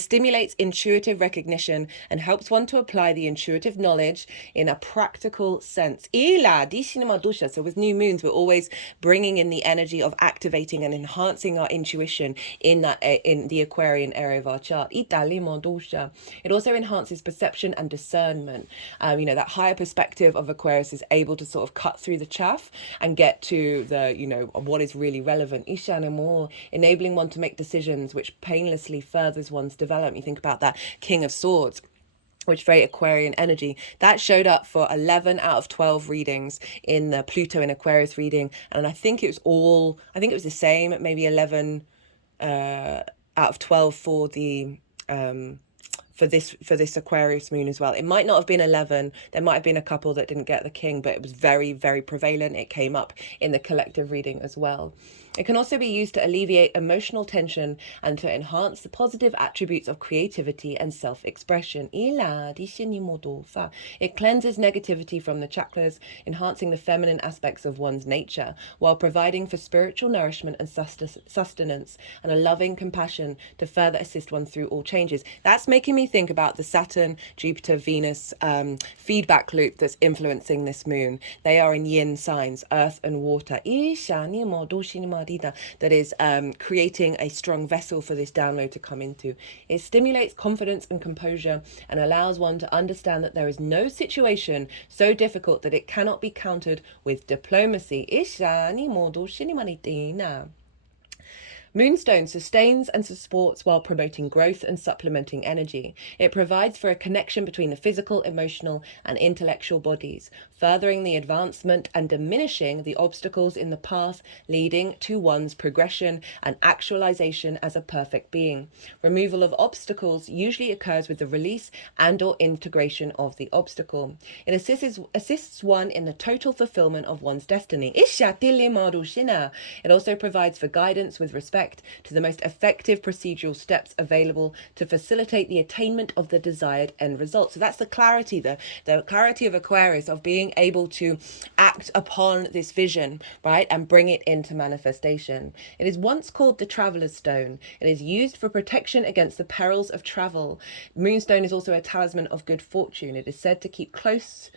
stimulates intuitive recognition and helps one to apply the intuitive knowledge in a practical sense. So with new moons, we're always bringing in the energy of activating and enhancing our intuition in the Aquarian area of our chart. It also enhances perception and discernment. That higher perspective of Aquarius is able to sort of cut through the chaff and get to the, what is really relevant. More enabling one to make decisions which painlessly furthers one's development. You think about that King of Swords, which very Aquarian energy. That showed up for 11 out of 12 readings in the Pluto in Aquarius reading. And I think it was the same, maybe 11 out of 12 for the for this Aquarius moon as well. It might not have been 11. There might have been a couple that didn't get the king, but it was very, very prevalent. It came up in the collective reading as well. It can also be used to alleviate emotional tension and to enhance the positive attributes of creativity and self-expression. It cleanses negativity from the chakras, enhancing the feminine aspects of one's nature, while providing for spiritual nourishment and sustenance and a loving compassion to further assist one through all changes. That's making me think about the Saturn, Jupiter, Venus feedback loop that's influencing this moon. They are in yin signs, earth and water. That is creating a strong vessel for this download to come into. It stimulates confidence and composure and allows one to understand that there is no situation so difficult that it cannot be countered with diplomacy. Moonstone sustains and supports while promoting growth and supplementing energy. It provides for a connection between the physical, emotional, and intellectual bodies, furthering the advancement and diminishing the obstacles in the path leading to one's progression and actualization as a perfect being. Removal of obstacles usually occurs with the release and/or integration of the obstacle. It assists one in the total fulfillment of one's destiny. It also provides for guidance with respect to the most effective procedural steps available to facilitate the attainment of the desired end result. So that's the clarity, the clarity of Aquarius, of being able to act upon this vision, right, and bring it into manifestation. It is once called the Traveler's Stone. It is used for protection against the perils of travel. Moonstone is also a talisman of good fortune. It is said to keep closer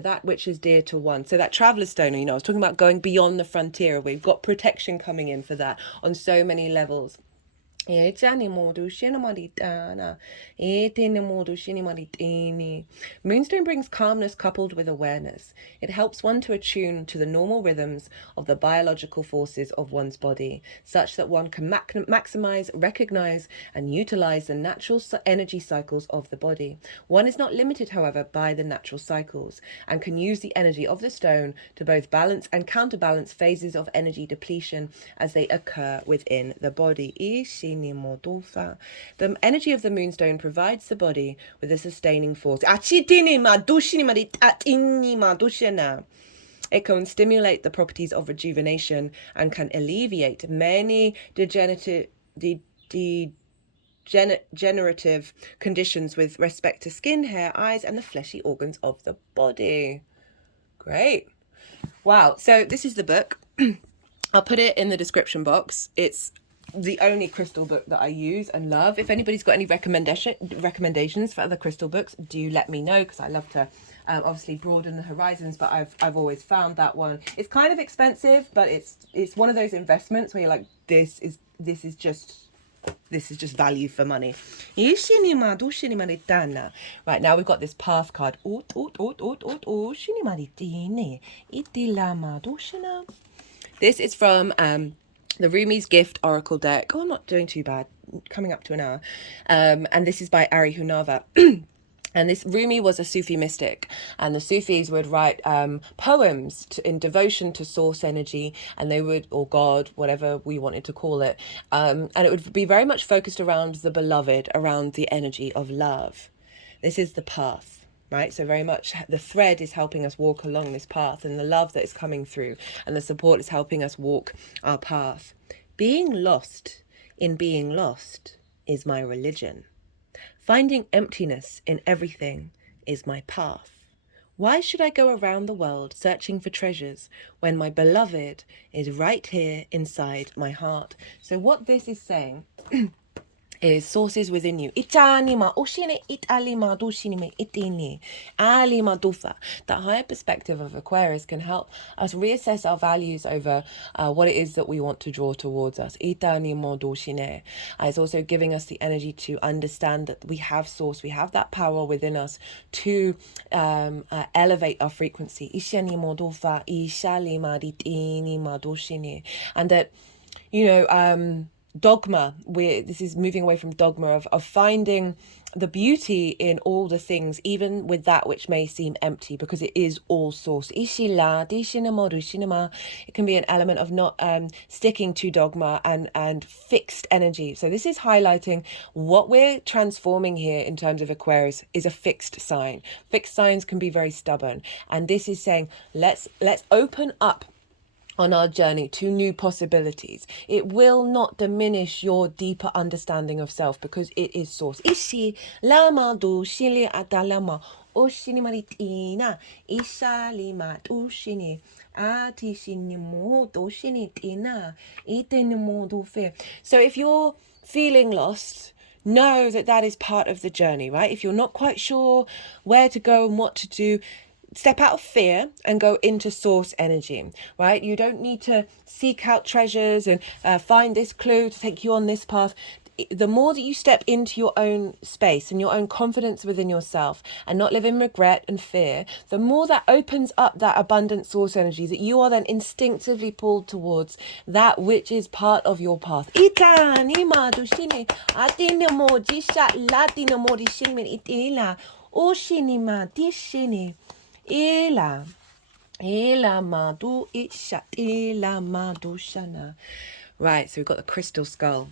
that which is dear to one. So that Traveler's Stone, I was talking about going beyond the frontier. We've got protection coming in for that on so many levels. Moonstone brings calmness coupled with awareness. It helps one to attune to the normal rhythms of the biological forces of one's body, such that one can maximize, recognize, and utilize the natural energy cycles of the body. One is not limited, however, by the natural cycles, and can use the energy of the stone to both balance and counterbalance phases of energy depletion as they occur within the body. The energy of the moonstone provides the body with a sustaining force. It can stimulate the properties of rejuvenation and can alleviate many degenerative conditions with respect to skin, hair, eyes, and the fleshy organs of the body. Great. Wow. So this is the book. I'll put it in the description box. It's the only crystal book that I use and love. If anybody's got any recommendations for other crystal books, do let me know, because I love to obviously broaden the horizons. But I've always found that one. It's kind of expensive, but it's one of those investments where you're like, this is just value for money. Right, now we've got this path card. This is from the Rumi's Gift Oracle deck. Oh, I'm not doing too bad. Coming up to an hour. And this is by Ari Hunava. And this Rumi was a Sufi mystic, and the Sufis would write poems in devotion to source energy, and they would, or God, whatever we wanted to call it, and it would be very much focused around the beloved, around the energy of love. This is the path, right? So very much the thread is helping us walk along this path, and the love that is coming through, and the support is helping us walk our path. Being lost in being lost is my religion. Finding emptiness in everything is my path. Why should I go around the world searching for treasures when my beloved is right here inside my heart? So what this is saying is sources within you. The higher perspective of Aquarius can help us reassess our values over what it is that we want to draw towards us. It's also giving us the energy to understand that we have source, we have that power within us to elevate our frequency. And that, dogma, this is moving away from dogma of finding the beauty in all the things, even with that which may seem empty, because it is all source. It can be an element of not sticking to dogma and fixed energy. So this is highlighting what we're transforming here in terms of Aquarius is a fixed sign. Fixed signs can be very stubborn, and this is saying let's open up on our journey to new possibilities. It will not diminish your deeper understanding of self, because it is source. Ishi lama do shili atalama oshini maritina isha lima do shini ati shini mo do shini tina iteni mo do fe. So if you're feeling lost, know that that is part of the journey, right? If you're not quite sure where to go and what to do, step out of fear and go into source energy, right? You don't need to seek out treasures and find this clue to take you on this path. The more that you step into your own space and your own confidence within yourself and not live in regret and fear, the more that opens up that abundant source energy, that you are then instinctively pulled towards that which is part of your path. Right, so we've got the crystal skull.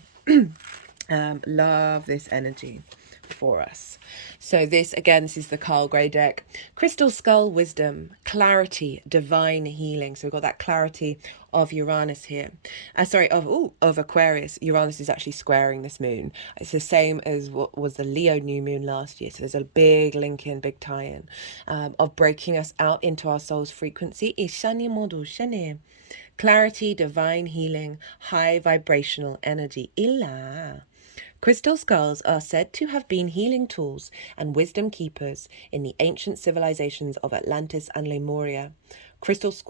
Love this energy for us. So this is the Carl Gray deck. Crystal skull, wisdom, clarity, divine healing. So we've got that clarity of Uranus here. Of Aquarius. Uranus is actually squaring this moon. It's the same as what was the Leo new moon last year. So there's a big link in, big tie-in of breaking us out into our soul's frequency. Clarity, divine healing, high vibrational energy. Crystal skulls are said to have been healing tools and wisdom keepers in the ancient civilizations of Atlantis and Lemuria. Quartz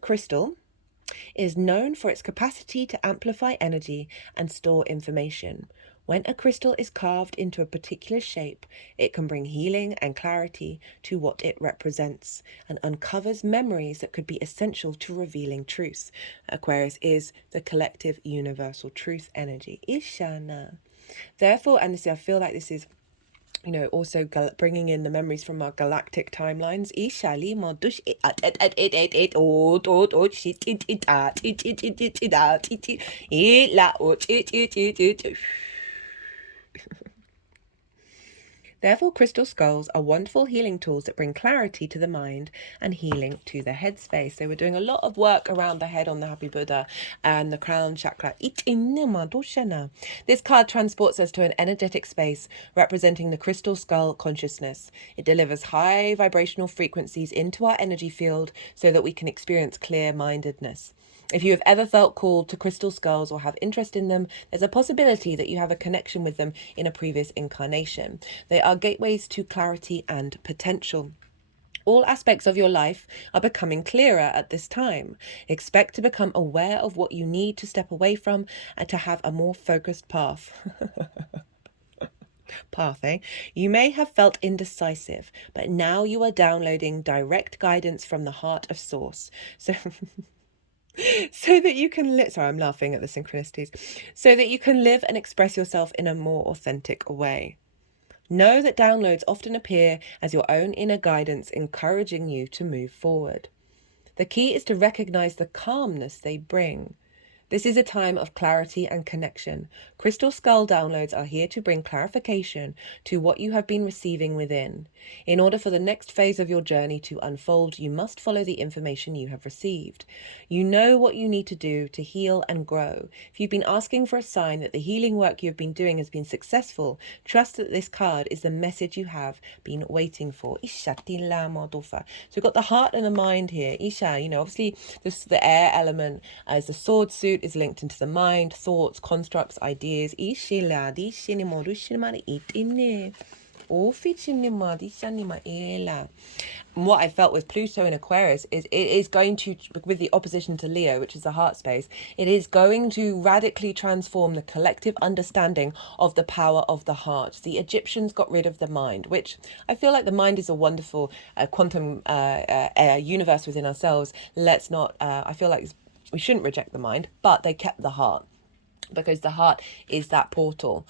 crystal is known for its capacity to amplify energy and store information. When a crystal is carved into a particular shape, it can bring healing and clarity to what it represents and uncovers memories that could be essential to revealing truth. Aquarius is the collective universal truth energy. Ishana. Therefore, and I feel like this is also bringing in the memories from our galactic timelines. Therefore, crystal skulls are wonderful healing tools that bring clarity to the mind and healing to the headspace. So we're doing a lot of work around the head on the Happy Buddha and the crown chakra. This card transports us to an energetic space representing the crystal skull consciousness. It delivers high vibrational frequencies into our energy field so that we can experience clear-mindedness. If you have ever felt called to crystal skulls or have interest in them, there's a possibility that you have a connection with them in a previous incarnation. They are gateways to clarity and potential. All aspects of your life are becoming clearer at this time. Expect to become aware of what you need to step away from and to have a more focused path. path, eh? You may have felt indecisive, but now you are downloading direct guidance from the heart of source. So so that you can live, sorry, I'm laughing at the synchronicities, so that you can live and express yourself in a more authentic way. Know that downloads often appear as your own inner guidance encouraging you to move forward. The key is to recognize the calmness they bring. This is a time of clarity and connection. Crystal Skull downloads are here to bring clarification to what you have been receiving within. In order for the next phase of your journey to unfold, you must follow the information you have received. You know what you need to do to heal and grow. If you've been asking for a sign that the healing work you have been doing has been successful, trust that this card is the message you have been waiting for. So we've got the heart and the mind here. Isha, obviously this is the air element as the sword suit is linked into the mind, thoughts, constructs, ideas. What I felt with Pluto in Aquarius is it is going to, with the opposition to Leo, which is the heart space, it is going to radically transform the collective understanding of the power of the heart. The Egyptians got rid of the mind, which I feel like the mind is a wonderful quantum universe within ourselves. Let's not, I feel like we shouldn't reject the mind, but they kept the heart because the heart is that portal.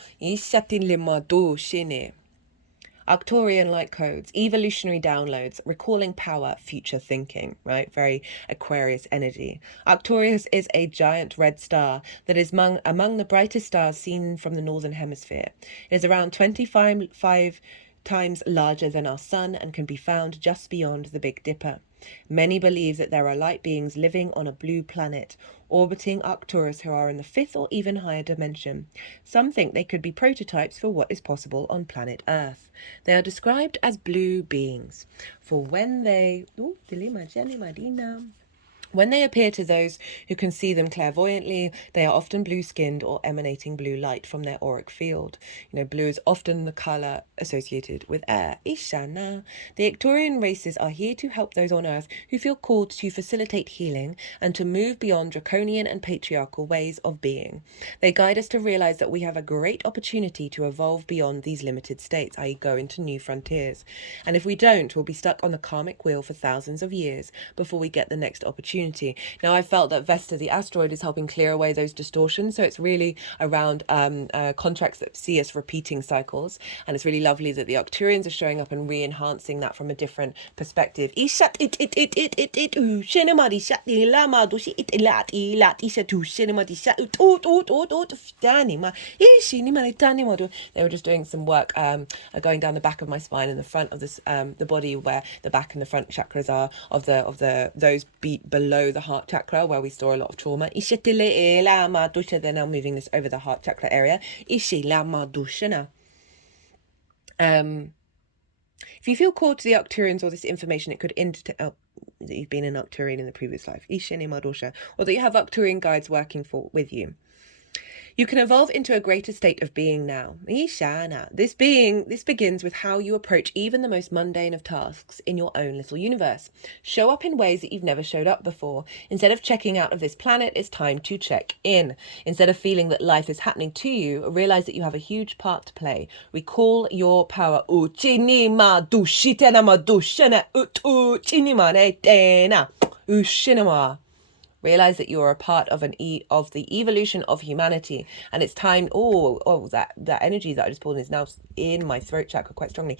Arcturian light codes, evolutionary downloads, recalling power, future thinking, right? Very Aquarius energy. Arcturus is a giant red star that is among the brightest stars seen from the northern hemisphere. It is around 25 times larger than our sun and can be found just beyond the Big Dipper. Many believe that there are light beings living on a blue planet, orbiting Arcturus, who are in the fifth or even higher dimension. Some think they could be prototypes for what is possible on planet Earth. They are described as blue beings, for when they appear to those who can see them clairvoyantly, they are often blue-skinned or emanating blue light from their auric field. Blue is often the colour associated with air. Ishana. The Arcturian races are here to help those on Earth who feel called to facilitate healing and to move beyond draconian and patriarchal ways of being. They guide us to realise that we have a great opportunity to evolve beyond these limited states, i.e. go into new frontiers. And if we don't, we'll be stuck on the karmic wheel for thousands of years before we get the next opportunity. Now, I felt that Vesta, the asteroid, is helping clear away those distortions. So it's really around contracts that see us repeating cycles. And it's really lovely that the Arcturians are showing up and re-enhancing that from a different perspective. They were just doing some work going down the back of my spine and the front of this the body, where the back and the front chakras are of those beat below the heart chakra, where we store a lot of trauma. They're now moving this over the heart chakra area. If you feel called to the Arcturians or this information, it could indicate that you've been an Arcturian in the previous life, or that you have Arcturian guides working with you. You can evolve into a greater state of being now. This begins with how you approach even the most mundane of tasks in your own little universe. Show up in ways that you've never showed up before. Instead of checking out of this planet, it's time to check in. Instead of feeling that life is happening to you, realize that you have a huge part to play. Recall your power. Realize that you are a part of of the evolution of humanity, and it's time. That energy that I just pulled in is now in my throat chakra quite strongly.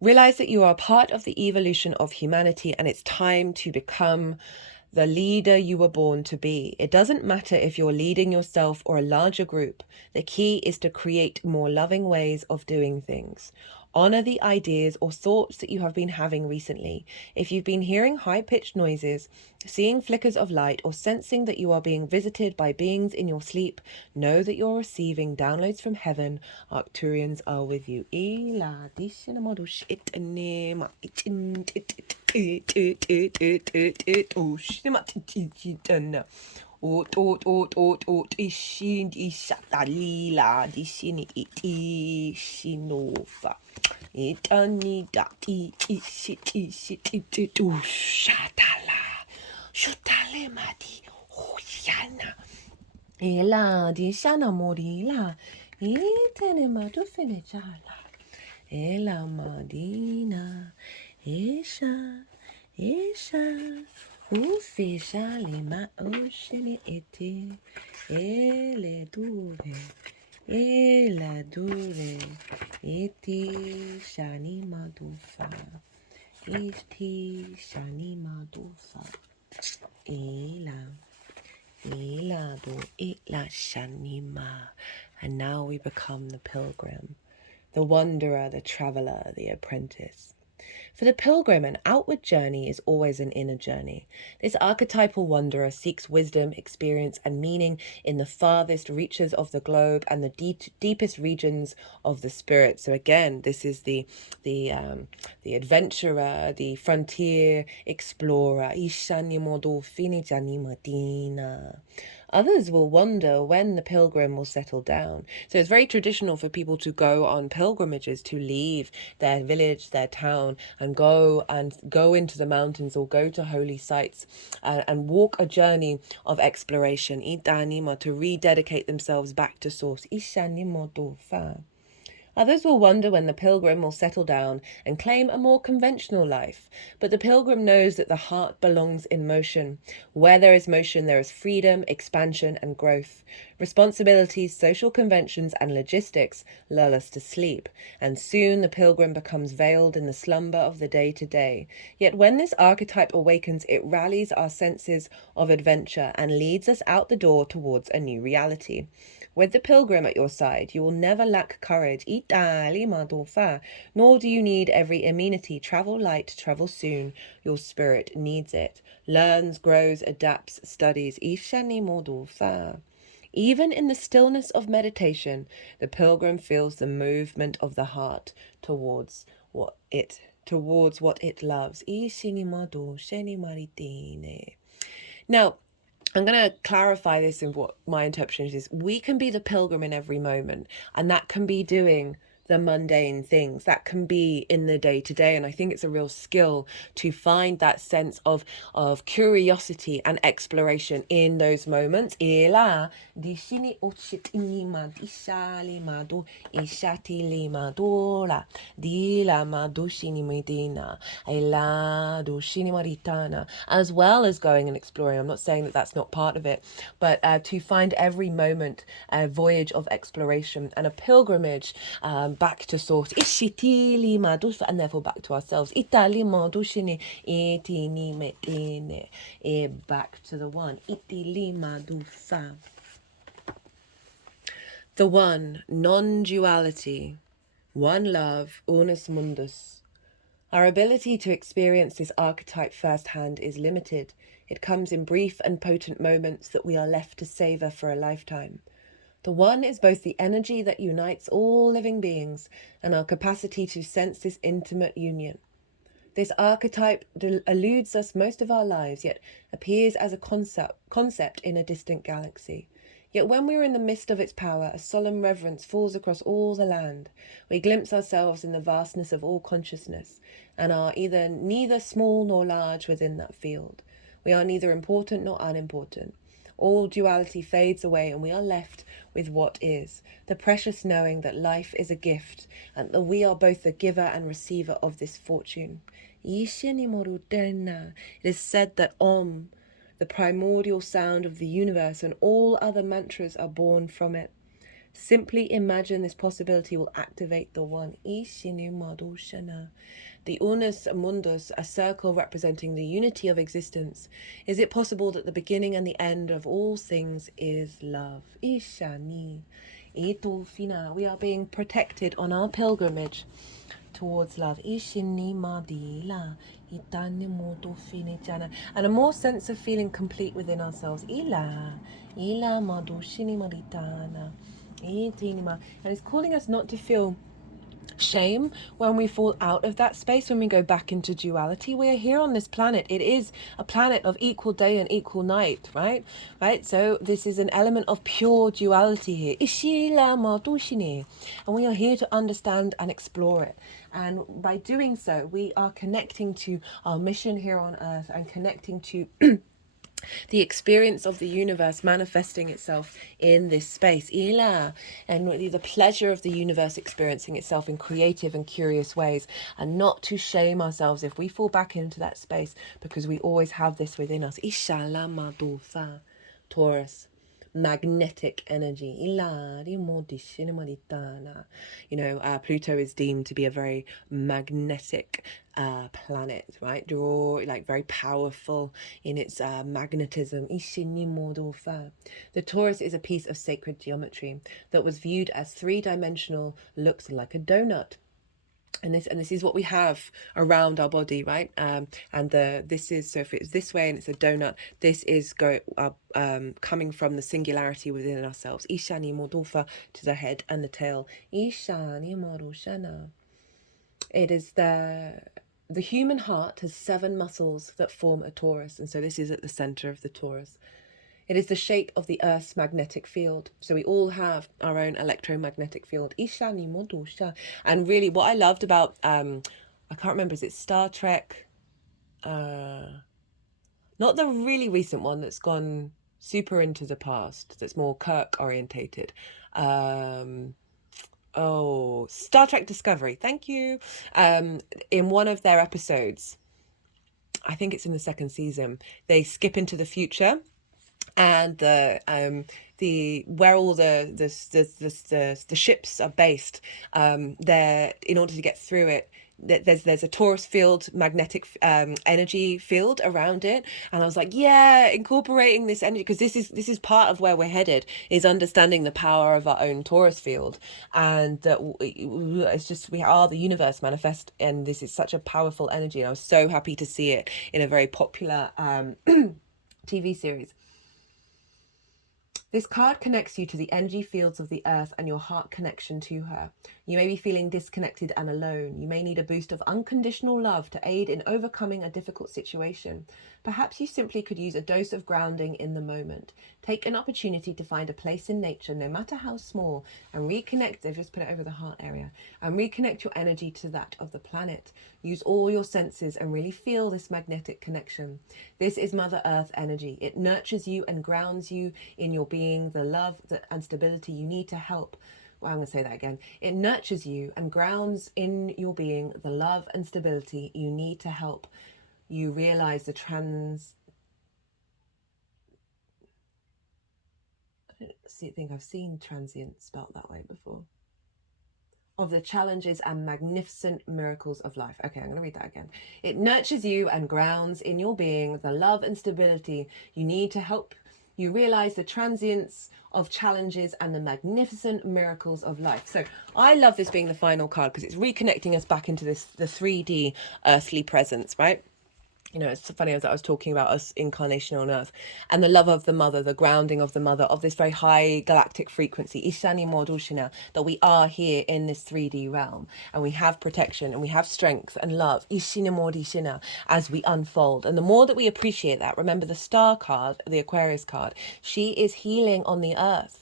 Realize that you are part of the evolution of humanity, and it's time to become the leader you were born to be. It doesn't matter if you're leading yourself or a larger group. The key is to create more loving ways of doing things. Honor the ideas or thoughts that you have been having recently. If you've been hearing high-pitched noises, seeing flickers of light, or sensing that you are being visited by beings in your sleep, know that you're receiving downloads from heaven. Arcturians are with you. Ot ot ot ot ot ishin ishatalila dishini iti shinofa itani dati ishiti shiti tu shatala shutale mati huyana ela dishana morila itene matu finechala ela madina isha isha ufficially my ocean ete ele dure eti shani madufa iti shani madufa ela do ela shanima. And now we become the pilgrim, the wanderer, the traveler, the apprentice. For the pilgrim, an outward journey is always an inner journey. This archetypal wanderer seeks wisdom, experience, and meaning in the farthest reaches of the globe and the deepest regions of the spirit. So again, this is the adventurer, the frontier explorer. Others will wonder when the pilgrim will settle down. So it's very traditional for people to go on pilgrimages, to leave their village, their town, and go into the mountains or go to holy sites and walk a journey of exploration. To rededicate themselves back to source. Others will wonder when the pilgrim will settle down and claim a more conventional life. But the pilgrim knows that the heart belongs in motion. Where there is motion, there is freedom, expansion, and growth. Responsibilities, social conventions, and logistics lull us to sleep, and soon the pilgrim becomes veiled in the slumber of the day-to-day. Yet when this archetype awakens, it rallies our senses of adventure and leads us out the door towards a new reality. With the pilgrim at your side, you will never lack courage, nor do you need every amenity. Travel light, travel soon. Your spirit needs it. Learns, grows, adapts, studies. Even in the stillness of meditation, the pilgrim feels the movement of the heart towards what it loves. Now, I'm going to clarify this in what my interpretation is. We can be the pilgrim in every moment, and that can be doing the mundane things. That can be in the day-to-day, and I think it's a real skill to find that sense of curiosity and exploration in those moments. As well as going and exploring. I'm not saying that that's not part of it, but to find every moment a voyage of exploration and a pilgrimage back to source, and therefore back to ourselves. Back to the one. The one, non-duality, one love, unus mundus. Our ability to experience this archetype firsthand is limited. It comes in brief and potent moments that we are left to savor for a lifetime. The one is both the energy that unites all living beings and our capacity to sense this intimate union. This archetype eludes us most of our lives, yet appears as a concept in a distant galaxy. Yet when we are in the midst of its power, a solemn reverence falls across all the land. We glimpse ourselves in the vastness of all consciousness, and are neither small nor large within that field. We are neither important nor unimportant. All duality fades away, and we are left with what is, the precious knowing that life is a gift, and that we are both the giver and receiver of this fortune. It is said that Om, the primordial sound of the universe, and all other mantras are born from it. Simply imagine this possibility will activate the one. The unus mundus, a circle representing the unity of existence. Is it possible that the beginning and the end of all things is love? We are being protected on our pilgrimage towards love. Ishini madila, itani modo fini jana. And a more sense of feeling complete within ourselves. Ila mado shini maritana. And it's calling us not to feel shame when we fall out of that space, when we go back into duality. We are here on this planet. It is a planet of equal day and equal night, right? So this is an element of pure duality here. And we are here to understand and explore it. And by doing so, we are connecting to our mission here on earth and connecting to the experience of the universe manifesting itself in this space. Ila. And the pleasure of the universe experiencing itself in creative and curious ways, and not to shame ourselves if we fall back into that space, because we always have this within us. Ishala madufa. Taurus. Magnetic energy. Pluto is deemed to be a very magnetic planet, right? Like very powerful in its magnetism. The Taurus is a piece of sacred geometry that was viewed as three-dimensional, looks like a donut. And this is what we have around our body, right? This is, so if it's this way and it's a donut, this is coming from the singularity within ourselves. Ishani modofa, to the head and the tail. Ishani modoshana. It is the human heart has 7 muscles that form a torus, and so this is at the center of the torus. It is the shape of the Earth's magnetic field. So we all have our own electromagnetic field. Ishani modusha. And really what I loved about, I can't remember, is it Star Trek? Not the really recent one that's gone super into the past, that's more Kirk orientated. Star Trek Discovery. Thank you. In one of their episodes, I think it's in the 2nd season, they skip into the future. And where all the ships are based, there, in order to get through it, there's a torus field, magnetic energy field around it. And I was like, yeah, incorporating this energy, because this is part of where we're headed, is understanding the power of our own torus field, and that it's just, we are the universe manifest, and this is such a powerful energy. And I was so happy to see it in a very popular TV series. This card connects you to the energy fields of the earth and your heart connection to her. You may be feeling disconnected and alone. You may need a boost of unconditional love to aid in overcoming a difficult situation. Perhaps you simply could use a dose of grounding in the moment. Take an opportunity to find a place in nature, no matter how small, and reconnect. They've just put it over the heart area. And reconnect your energy to that of the planet. Use all your senses and really feel this magnetic connection. This is Mother Earth energy. It nurtures you and grounds you in your being, the love and stability you need to help. Well, I'm going to say that again. It nurtures you and grounds in your being the love and stability you need to help you realize the I don't think I've seen transient spelt that way before. Of the challenges and magnificent miracles of life. Okay, I'm going to read that again. It nurtures you and grounds in your being the love and stability you need to help you realize the transience of challenges and the magnificent miracles of life. So I love this being the final card, because it's reconnecting us back into the 3D earthly presence, right? It's funny, as I was talking about us incarnation on earth and the love of the mother, the grounding of the mother, of this very high galactic frequency, Ishani Modushina, that we are here in this 3D realm, and we have protection and we have strength and love, Ishina Modishina, as we unfold. And the more that we appreciate that, remember the star card, the Aquarius card, she is healing on the earth.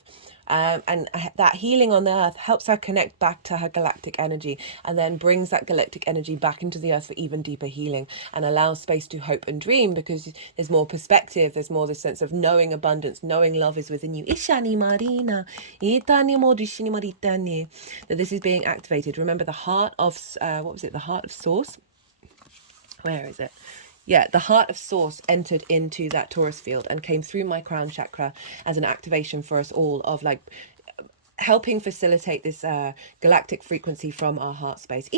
And that healing on the earth helps her connect back to her galactic energy, and then brings that galactic energy back into the earth for even deeper healing, and allows space to hope and dream, because there's more perspective, there's more this sense of knowing abundance, knowing love is within you. Ishani Marina, Itani Modishini Maritani, that this is being activated. Remember the heart of, the heart of source? Where is it? Yeah, the heart of source entered into that Taurus field and came through my crown chakra as an activation for us all of like helping facilitate this galactic frequency from our heart space.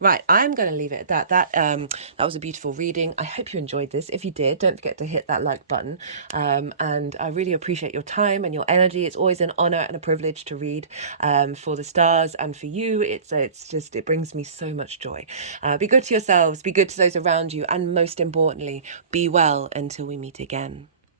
Right, I'm going to leave it at that. That was a beautiful reading. I hope you enjoyed this. If you did, don't forget to hit that like button. And I really appreciate your time and your energy. It's always an honor and a privilege to read for the stars, and for you, it brings me so much joy. Be good to yourselves, be good to those around you, and most importantly, be well until we meet again.